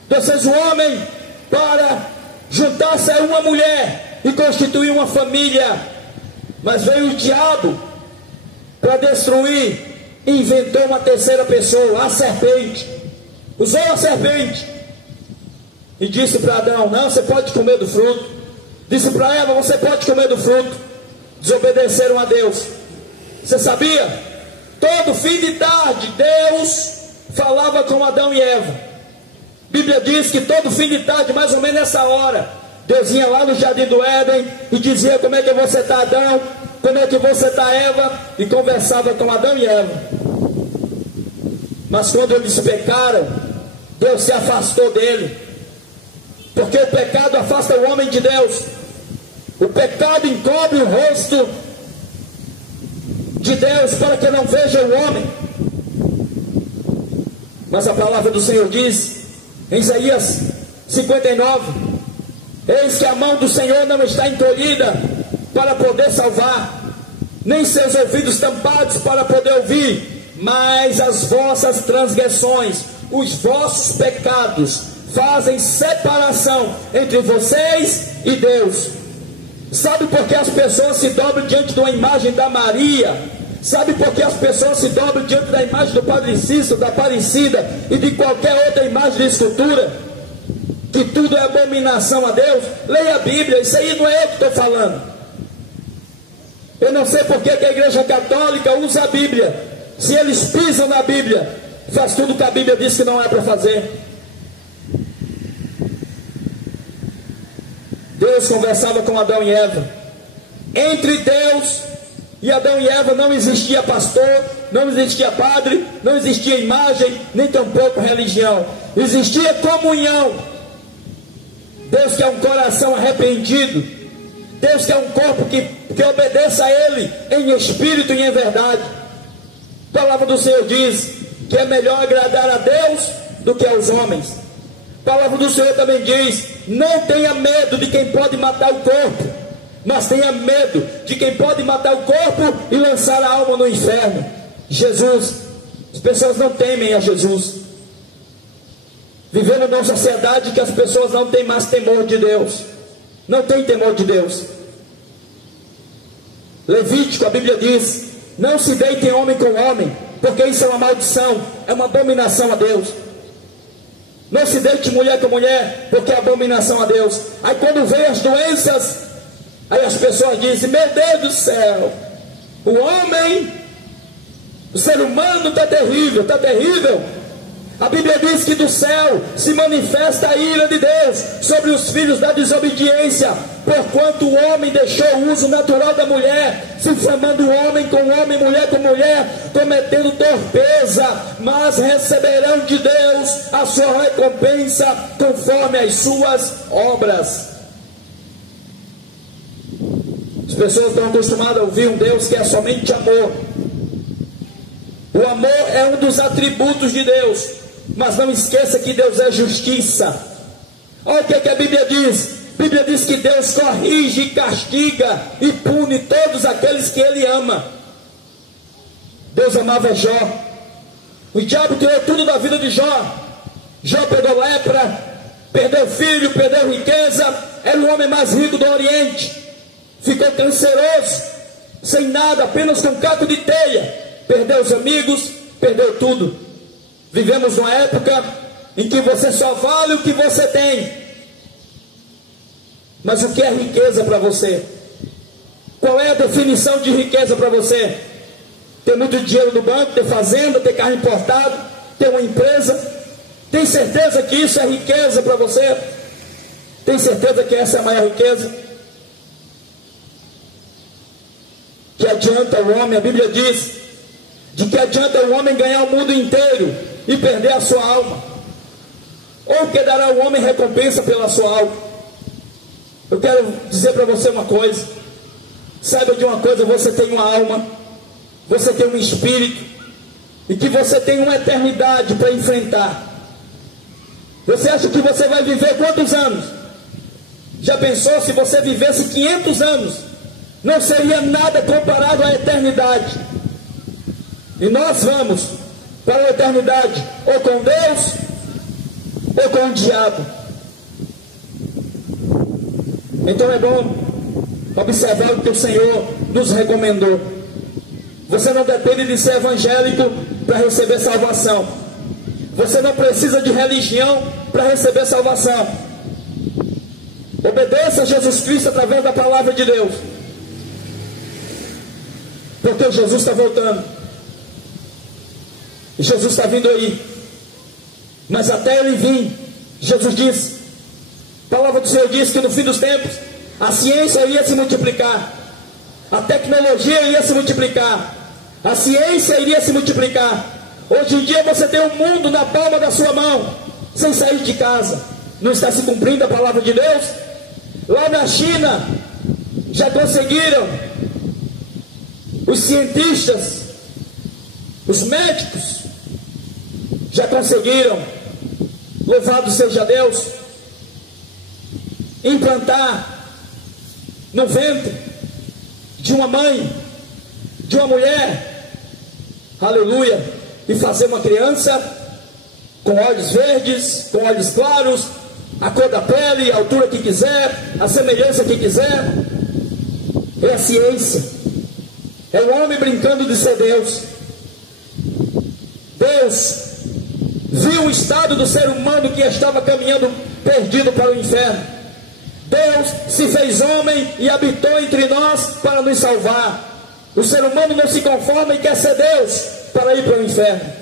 Deus fez o homem para juntar-se a uma mulher e constituir uma família. Mas veio o diabo para destruir e inventou uma terceira pessoa, a serpente. Usou a serpente e disse para Adão: não, você pode comer do fruto. Disse para Eva: você pode comer do fruto. Desobedeceram a Deus. Você sabia? Todo fim de tarde Deus falava com Adão e Eva. A Bíblia diz que todo fim de tarde, mais ou menos nessa hora, Deus ia lá no jardim do Éden e dizia: como é que você está, Adão? Como é que você está, Eva? E conversava com Adão e Eva. Mas quando eles pecaram, Deus se afastou dele. Porque o pecado afasta o homem de Deus. O pecado encobre o rosto de Deus para que não veja o homem. Mas a palavra do Senhor diz em Isaías 59: eis que a mão do Senhor não está encolhida para poder salvar, nem seus ouvidos tampados para poder ouvir, mas as vossas transgressões, os vossos pecados fazem separação entre vocês e Deus. Sabe por que as pessoas se dobram diante de uma imagem da Maria? Sabe por que as pessoas se dobram diante da imagem do Padre Cícero, da Aparecida e de qualquer outra imagem de escultura? Que tudo é abominação a Deus? Leia a Bíblia, isso aí não é eu que estou falando. Eu não sei por que a igreja católica usa a Bíblia. Se eles pisam na Bíblia, faz tudo que a Bíblia diz que não é para fazer. Deus conversava com Adão e Eva. Entre Deus e Adão e Eva não existia pastor, não existia padre, não existia imagem, nem tampouco religião. Existia comunhão. Deus quer um coração arrependido. Deus quer um corpo que obedeça a Ele em espírito e em verdade. A palavra do Senhor diz que é melhor agradar a Deus do que aos homens. A palavra do Senhor também diz: não tenha medo de quem pode matar o corpo, mas tenha medo de quem pode matar o corpo e lançar a alma no inferno. Jesus. As pessoas não temem a Jesus. Vivendo numa sociedade que as pessoas não têm mais temor de Deus. Não tem temor de Deus. Levítico, a Bíblia diz: não se deitem homem com homem, porque isso é uma maldição, é uma abominação a Deus. Não se deite mulher com mulher, porque é abominação a Deus. Aí quando vem as doenças, aí as pessoas dizem: meu Deus do céu, o homem, o ser humano está terrível, está terrível. A Bíblia diz que do céu se manifesta a ira de Deus sobre os filhos da desobediência, porquanto o homem deixou o uso natural da mulher, se inflamando homem com homem, mulher com mulher, cometendo torpeza, mas receberão de Deus a sua recompensa conforme as suas obras. As pessoas estão acostumadas a ouvir um Deus que é somente amor. O amor é um dos atributos de Deus. Mas não esqueça que Deus é justiça. Olha o que a Bíblia diz: Bíblia diz que Deus corrige, castiga e pune todos aqueles que Ele ama. Deus amava Jó. O diabo tirou tudo da vida de Jó. Jó pegou lepra, perdeu filho, perdeu riqueza, era o homem mais rico do Oriente. Ficou canceroso, sem nada, apenas com um caco de teia. Perdeu os amigos, perdeu tudo. Vivemos numa época em que você só vale o que você tem. Mas o que é riqueza para você? Qual é a definição de riqueza para você? Ter muito dinheiro no banco, ter fazenda, ter carro importado, ter uma empresa? Tem certeza que isso é riqueza para você? Tem certeza que essa é a maior riqueza? Que adianta o homem, a Bíblia diz, de que adianta o homem ganhar o mundo inteiro e perder a sua alma? Ou que dará o homem recompensa pela sua alma? Eu quero dizer para você uma coisa. Saiba de uma coisa: você tem uma alma, você tem um espírito, e que você tem uma eternidade para enfrentar. Você acha que você vai viver quantos anos? Já pensou se você vivesse 500 anos? Não seria nada comparado à eternidade. E nós vamos para a eternidade ou com Deus ou com o diabo. Então é bom observar o que o Senhor nos recomendou. Você não depende de ser evangélico para receber salvação. Você não precisa de religião para receber salvação. Obedeça a Jesus Cristo através da palavra de Deus, porque Jesus está voltando. Jesus está vindo aí. Mas até Ele vir, Jesus disse, a palavra do Senhor diz que no fim dos tempos a ciência iria se multiplicar, a tecnologia iria se multiplicar, a ciência iria se multiplicar. Hoje em dia você tem o mundo na palma da sua mão, sem sair de casa. Não está se cumprindo a palavra de Deus? Lá na China já conseguiram, os cientistas, os médicos já conseguiram, louvado seja Deus, implantar no ventre de uma mãe, de uma mulher, aleluia, e fazer uma criança com olhos verdes, com olhos claros, a cor da pele, a altura que quiser, a semelhança que quiser. É a ciência. É o homem brincando de ser Deus. Deus viu o estado do ser humano que estava caminhando perdido para o inferno. Deus se fez homem e habitou entre nós para nos salvar. O ser humano não se conforma e quer ser Deus para ir para o inferno.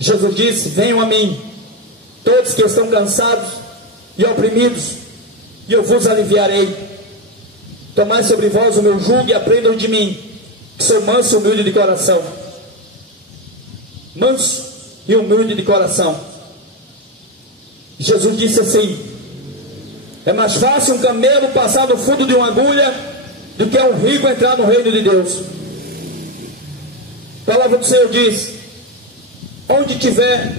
Jesus disse: venham a mim, todos que estão cansados e oprimidos, e eu vos aliviarei. Tomai sobre vós o meu jugo e aprendam de mim, que sou manso e humilde de coração. Manso e humilde de coração. Jesus disse assim: é mais fácil um camelo passar no fundo de uma agulha do que um rico entrar no reino de Deus. A palavra do Senhor diz: onde tiver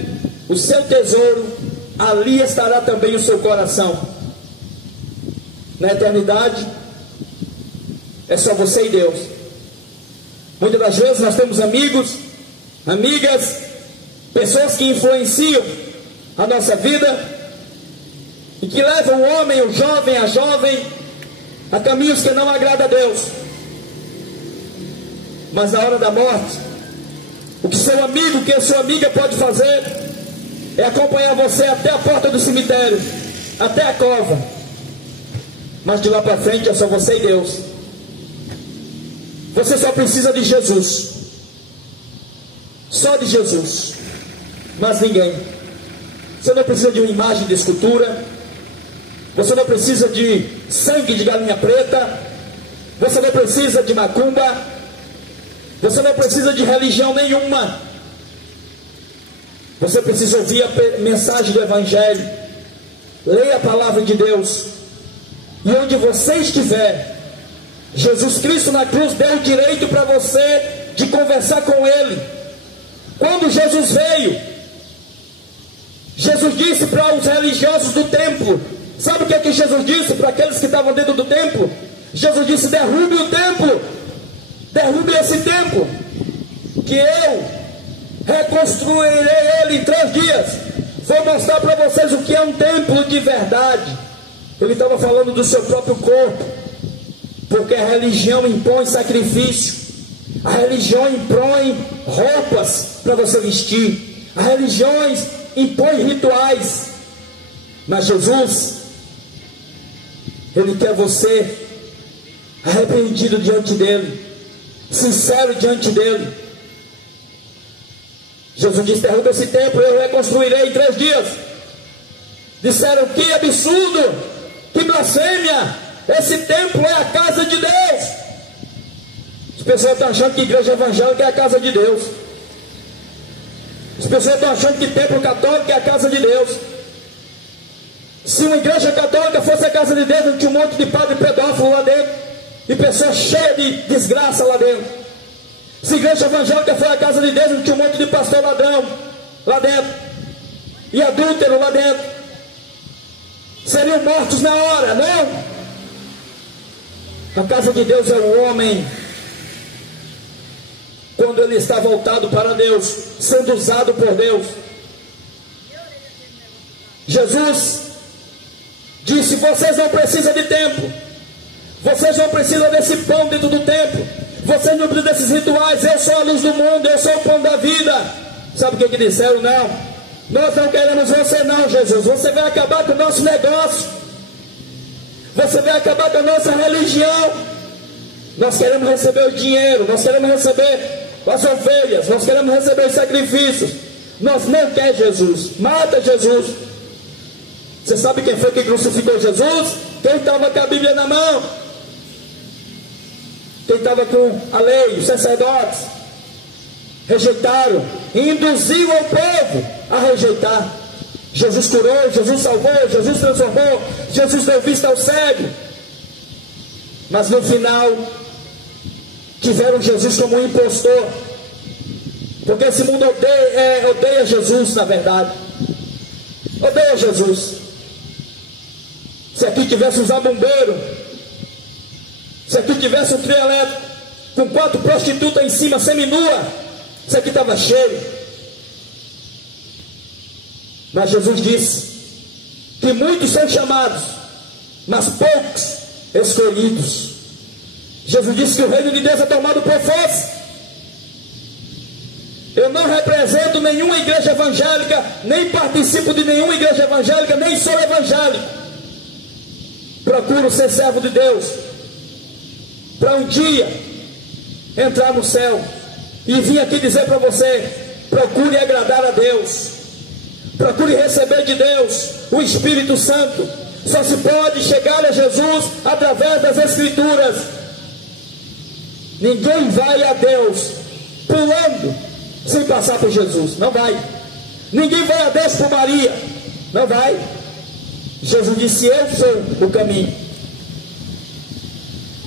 o seu tesouro, ali estará também o seu coração. Na eternidade é só você e Deus. Muitas das vezes nós temos amigos, amigas, pessoas que influenciam a nossa vida e que levam o homem, o jovem, a jovem a caminhos que não agradam a Deus. Mas na hora da morte, o que seu amigo, o que a sua amiga pode fazer é acompanhar você até a porta do cemitério, até a cova. Mas de lá para frente é só você e Deus. Você só precisa de Jesus. Só de Jesus. Mas ninguém. Você não precisa de uma imagem de escultura. Você não precisa de sangue de galinha preta. Você não precisa de macumba. Você não precisa de religião nenhuma. Você precisa ouvir a mensagem do Evangelho. Leia a palavra de Deus. E onde você estiver, Jesus Cristo na cruz deu o direito para você de conversar com Ele. Quando Jesus veio, Jesus disse para os religiosos do templo? Sabe o que é que Jesus disse para aqueles que estavam dentro do templo? Jesus disse: derrube o templo, derrube esse templo, que eu reconstruirei ele em 3 dias. Vou mostrar para vocês o que é um templo de verdade. Ele estava falando do seu próprio corpo, porque a religião impõe sacrifício, a religião impõe roupas para você vestir, a religião impõe rituais, mas Jesus, Ele quer você arrependido diante dEle, sincero diante dEle. Jesus disse: derruba esse templo, eu reconstruirei em 3 dias. Disseram: que absurdo, que blasfêmia, esse templo é a casa de Deus. As pessoas estão achando que igreja evangélica é a casa de Deus. As pessoas estão achando que templo católico é a casa de Deus. Se uma igreja católica fosse a casa de Deus, não tinha um monte de padre pedófilo lá dentro, e pessoas cheias de desgraça lá dentro. Se a igreja evangélica for a casa de Deus, não tinha um monte de pastor ladrão lá dentro, e adúltero lá dentro. Seriam mortos na hora, não? A casa de Deus é o homem, quando ele está voltado para Deus, sendo usado por Deus. Jesus disse: vocês não precisam de templo, vocês não precisam desse pão dentro do templo, vocês não precisam desses rituais. Eu sou a luz do mundo, eu sou o pão da vida. Sabe o que disseram? Não, nós não queremos você não, Jesus. Você vai acabar com o nosso negócio, você vai acabar com a nossa religião. Nós queremos receber o dinheiro, nós queremos receber as ovelhas, nós queremos receber os sacrifícios. Nós não queremos Jesus. Mata Jesus. Você sabe quem foi que crucificou Jesus? Quem estava com a Bíblia na mão, quem estava com a lei, os sacerdotes. Rejeitaram e induziu o povo a rejeitar. Jesus curou, Jesus salvou, Jesus transformou, Jesus deu vista ao cego. Mas no final tiveram Jesus como um impostor, porque esse mundo odeia Jesus, na verdade. Odeia Jesus. Se aqui tivesse um zabumbeiro, se aqui tivesse um trio elétrico com 4 prostitutas em cima, seminua, isso aqui estava cheio. Mas Jesus disse que muitos são chamados, mas poucos escolhidos. Jesus disse que o reino de Deus é tomado por força. Eu não represento nenhuma igreja evangélica, nem participo de nenhuma igreja evangélica, nem sou evangélico. Procuro ser servo de Deus, para um dia entrar no céu. E vim aqui dizer para você: procure agradar a Deus, procure receber de Deus o Espírito Santo. Só se pode chegar a Jesus através das Escrituras. Ninguém vai a Deus pulando sem passar por Jesus, não vai. Ninguém vai a Deus por Maria, não vai. Jesus disse: eu sou o caminho.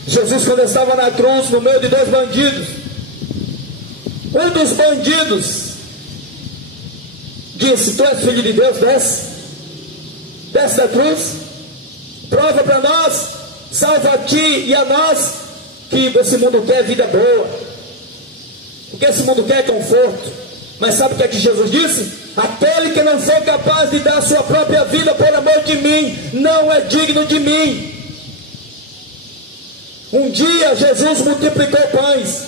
Jesus, quando estava na cruz, no meio de 2 bandidos, um dos bandidos disse: tu és filho de Deus, desce da cruz, prova para nós, salva a ti e a nós, que esse mundo quer vida boa, porque esse mundo quer conforto. Mas sabe o que é que Jesus disse? Aquele que não for capaz de dar a sua própria vida por amor de mim, não é digno de mim. Um dia Jesus multiplicou pães.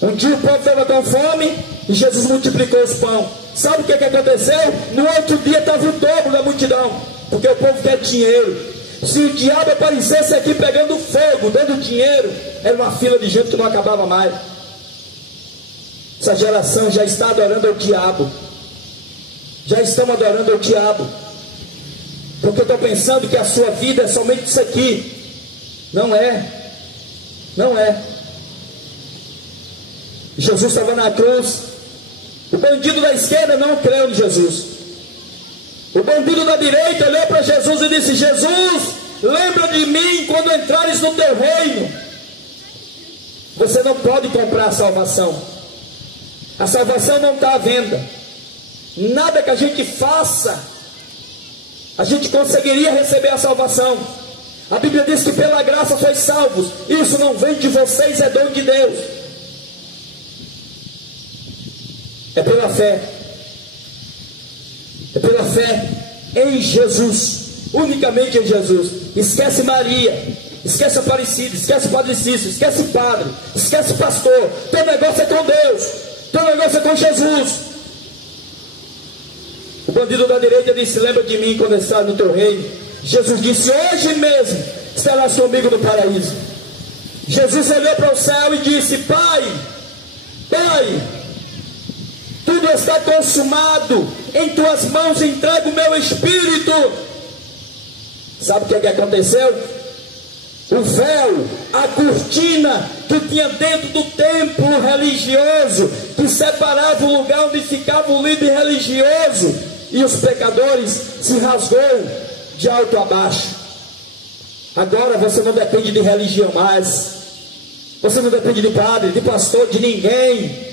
Um dia o povo estava com fome e Jesus multiplicou os pães. Sabe o que aconteceu? No outro dia estava o dobro da multidão, porque o povo quer dinheiro. Se o diabo aparecesse aqui pegando fogo, dando dinheiro, era uma fila de gente que não acabava mais. Essa geração já está adorando ao diabo. Já estão adorando ao diabo, porque estão pensando que a sua vida é somente isso aqui. Não é. Não é. Jesus estava na cruz. O bandido da esquerda não creu em Jesus. O bandido da direita olhou para Jesus e disse: Jesus, lembra de mim quando entrares no teu reino. Você não pode comprar a salvação. A salvação não está à venda. nada que a gente faça, a gente conseguiria receber a salvação. A Bíblia diz que pela graça sois salvos. Isso não vem de vocês, é dom de Deus. É pela fé. É pela fé em Jesus, unicamente em Jesus. Esquece Maria, esquece Aparecida, esquece Padre Cícero, esquece padre, esquece pastor. Teu negócio é com Deus, teu negócio é com Jesus. O bandido da direita disse: lembra de mim quando estás no teu reino. Jesus disse: hoje mesmo estarás comigo no paraíso. Jesus olhou para o céu e disse: Pai, Pai, tudo está consumado, em tuas mãos entrego o meu espírito. Sabe o que aconteceu? O véu, a cortina que tinha dentro do templo religioso, que separava o lugar onde ficava o líder religioso e os pecadores, se rasgou de alto a baixo. Agora você não depende de religião mais, você não depende de padre, de pastor, de ninguém.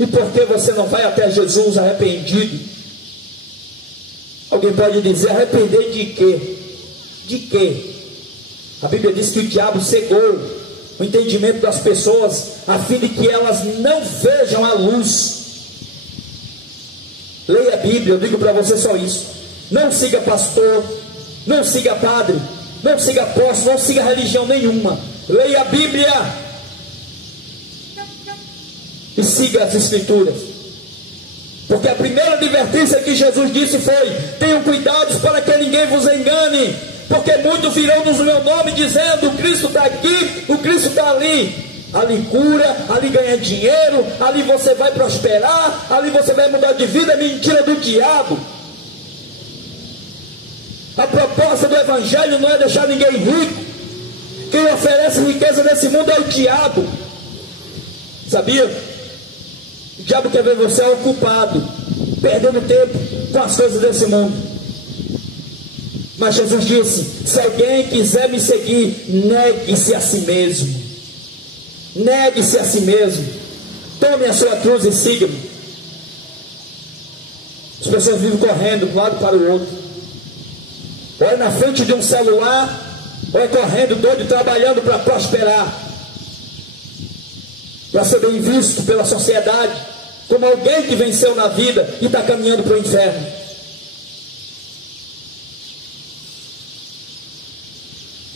E por que você não vai até Jesus arrependido? Alguém pode dizer: arrepender de quê? De quê? A Bíblia diz que o diabo cegou o entendimento das pessoas, a fim de que elas não vejam a luz. Leia a Bíblia, eu digo para você só isso. Não siga pastor, não siga padre, não siga apóstolo, não siga religião nenhuma. Leia a Bíblia e siga as Escrituras. Porque a primeira advertência que Jesus disse foi: tenham cuidado para que ninguém vos engane, porque muitos virão no meu nome dizendo: o Cristo está aqui, o Cristo está ali. Ali cura, ali ganha dinheiro, ali você vai prosperar, ali você vai mudar de vida. Mentira do diabo. A proposta do Evangelho não é deixar ninguém rico. Quem oferece riqueza nesse mundo é o diabo. Sabia? O diabo quer ver você ocupado, perdendo tempo com as coisas desse mundo. Mas Jesus disse: se alguém quiser me seguir, negue-se a si mesmo. Negue-se a si mesmo. Tome a sua cruz e siga-me. As pessoas vivem correndo de um lado para o outro. Ou é na frente de um celular, ou é correndo doido, trabalhando para prosperar, para ser bem visto pela sociedade, como alguém que venceu na vida e está caminhando para o inferno.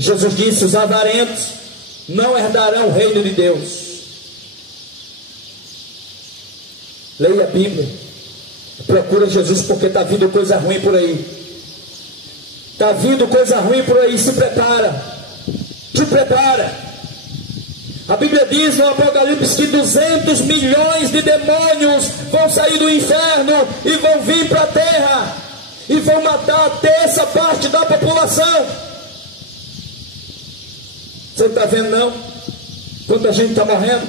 Jesus disse: os avarentos não herdarão o reino de Deus. Leia a Bíblia, procura Jesus, porque está vindo coisa ruim por aí. Está vindo coisa ruim por aí. Se prepara, te prepara. A Bíblia diz no Apocalipse que 200 milhões de demônios vão sair do inferno e vão vir para a terra e vão matar a terça parte da população. Você não está vendo não? Quanta gente está morrendo?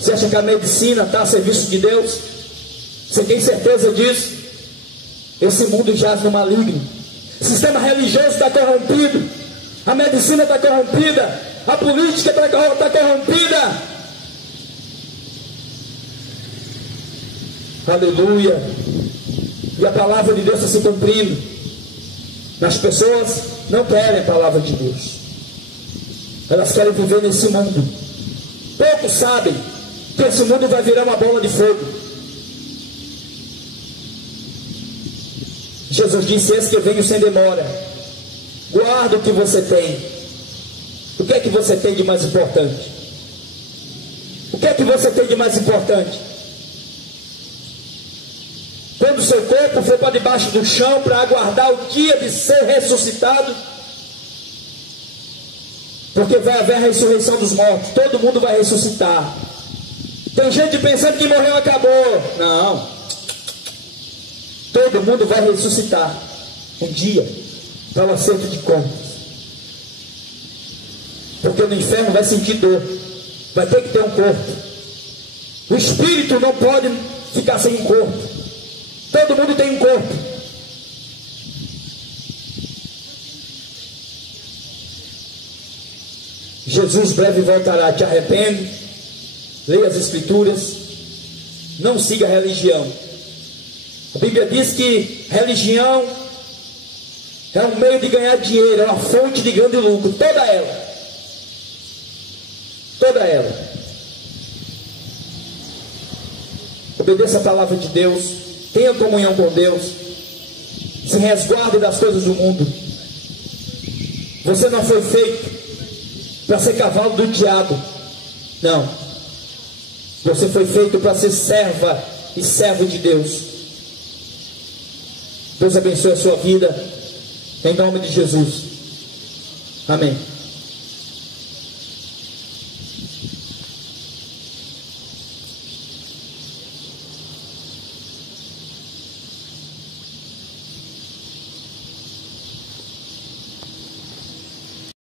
Você acha que a medicina está a serviço de Deus? Você tem certeza disso? Esse mundo jaz no maligno. O sistema religioso está corrompido, a medicina está corrompida, a política está corrompida. Aleluia. E a palavra de Deus está se cumprindo. As pessoas não querem a palavra de Deus, elas querem viver nesse mundo. Poucos sabem que esse mundo vai virar uma bola de fogo. Jesus disse: eis que venho sem demora. Guarda o que você tem. O que é que você tem de mais importante? O que é que você tem de mais importante? Quando o seu corpo for para debaixo do chão para aguardar o dia de ser ressuscitado, porque vai haver a ressurreição dos mortos, todo mundo vai ressuscitar. Tem gente pensando que morreu, acabou. Não, todo mundo vai ressuscitar um dia para o acerto de contas. Porque no inferno vai sentir dor, vai ter que ter um corpo. O espírito não pode ficar sem um corpo. Todo mundo tem um corpo. Jesus breve voltará. Te arrepende, leia as Escrituras, não siga a religião. A Bíblia diz que religião é um meio de ganhar dinheiro, é uma fonte de grande lucro, toda ela. Toda ela. Obedeça a palavra de Deus, tenha comunhão com Deus, se resguarde das coisas do mundo. Você não foi feito para ser cavalo do diabo, não. Você foi feito para ser serva e servo de Deus. Deus abençoe a sua vida, em nome de Jesus. Amém.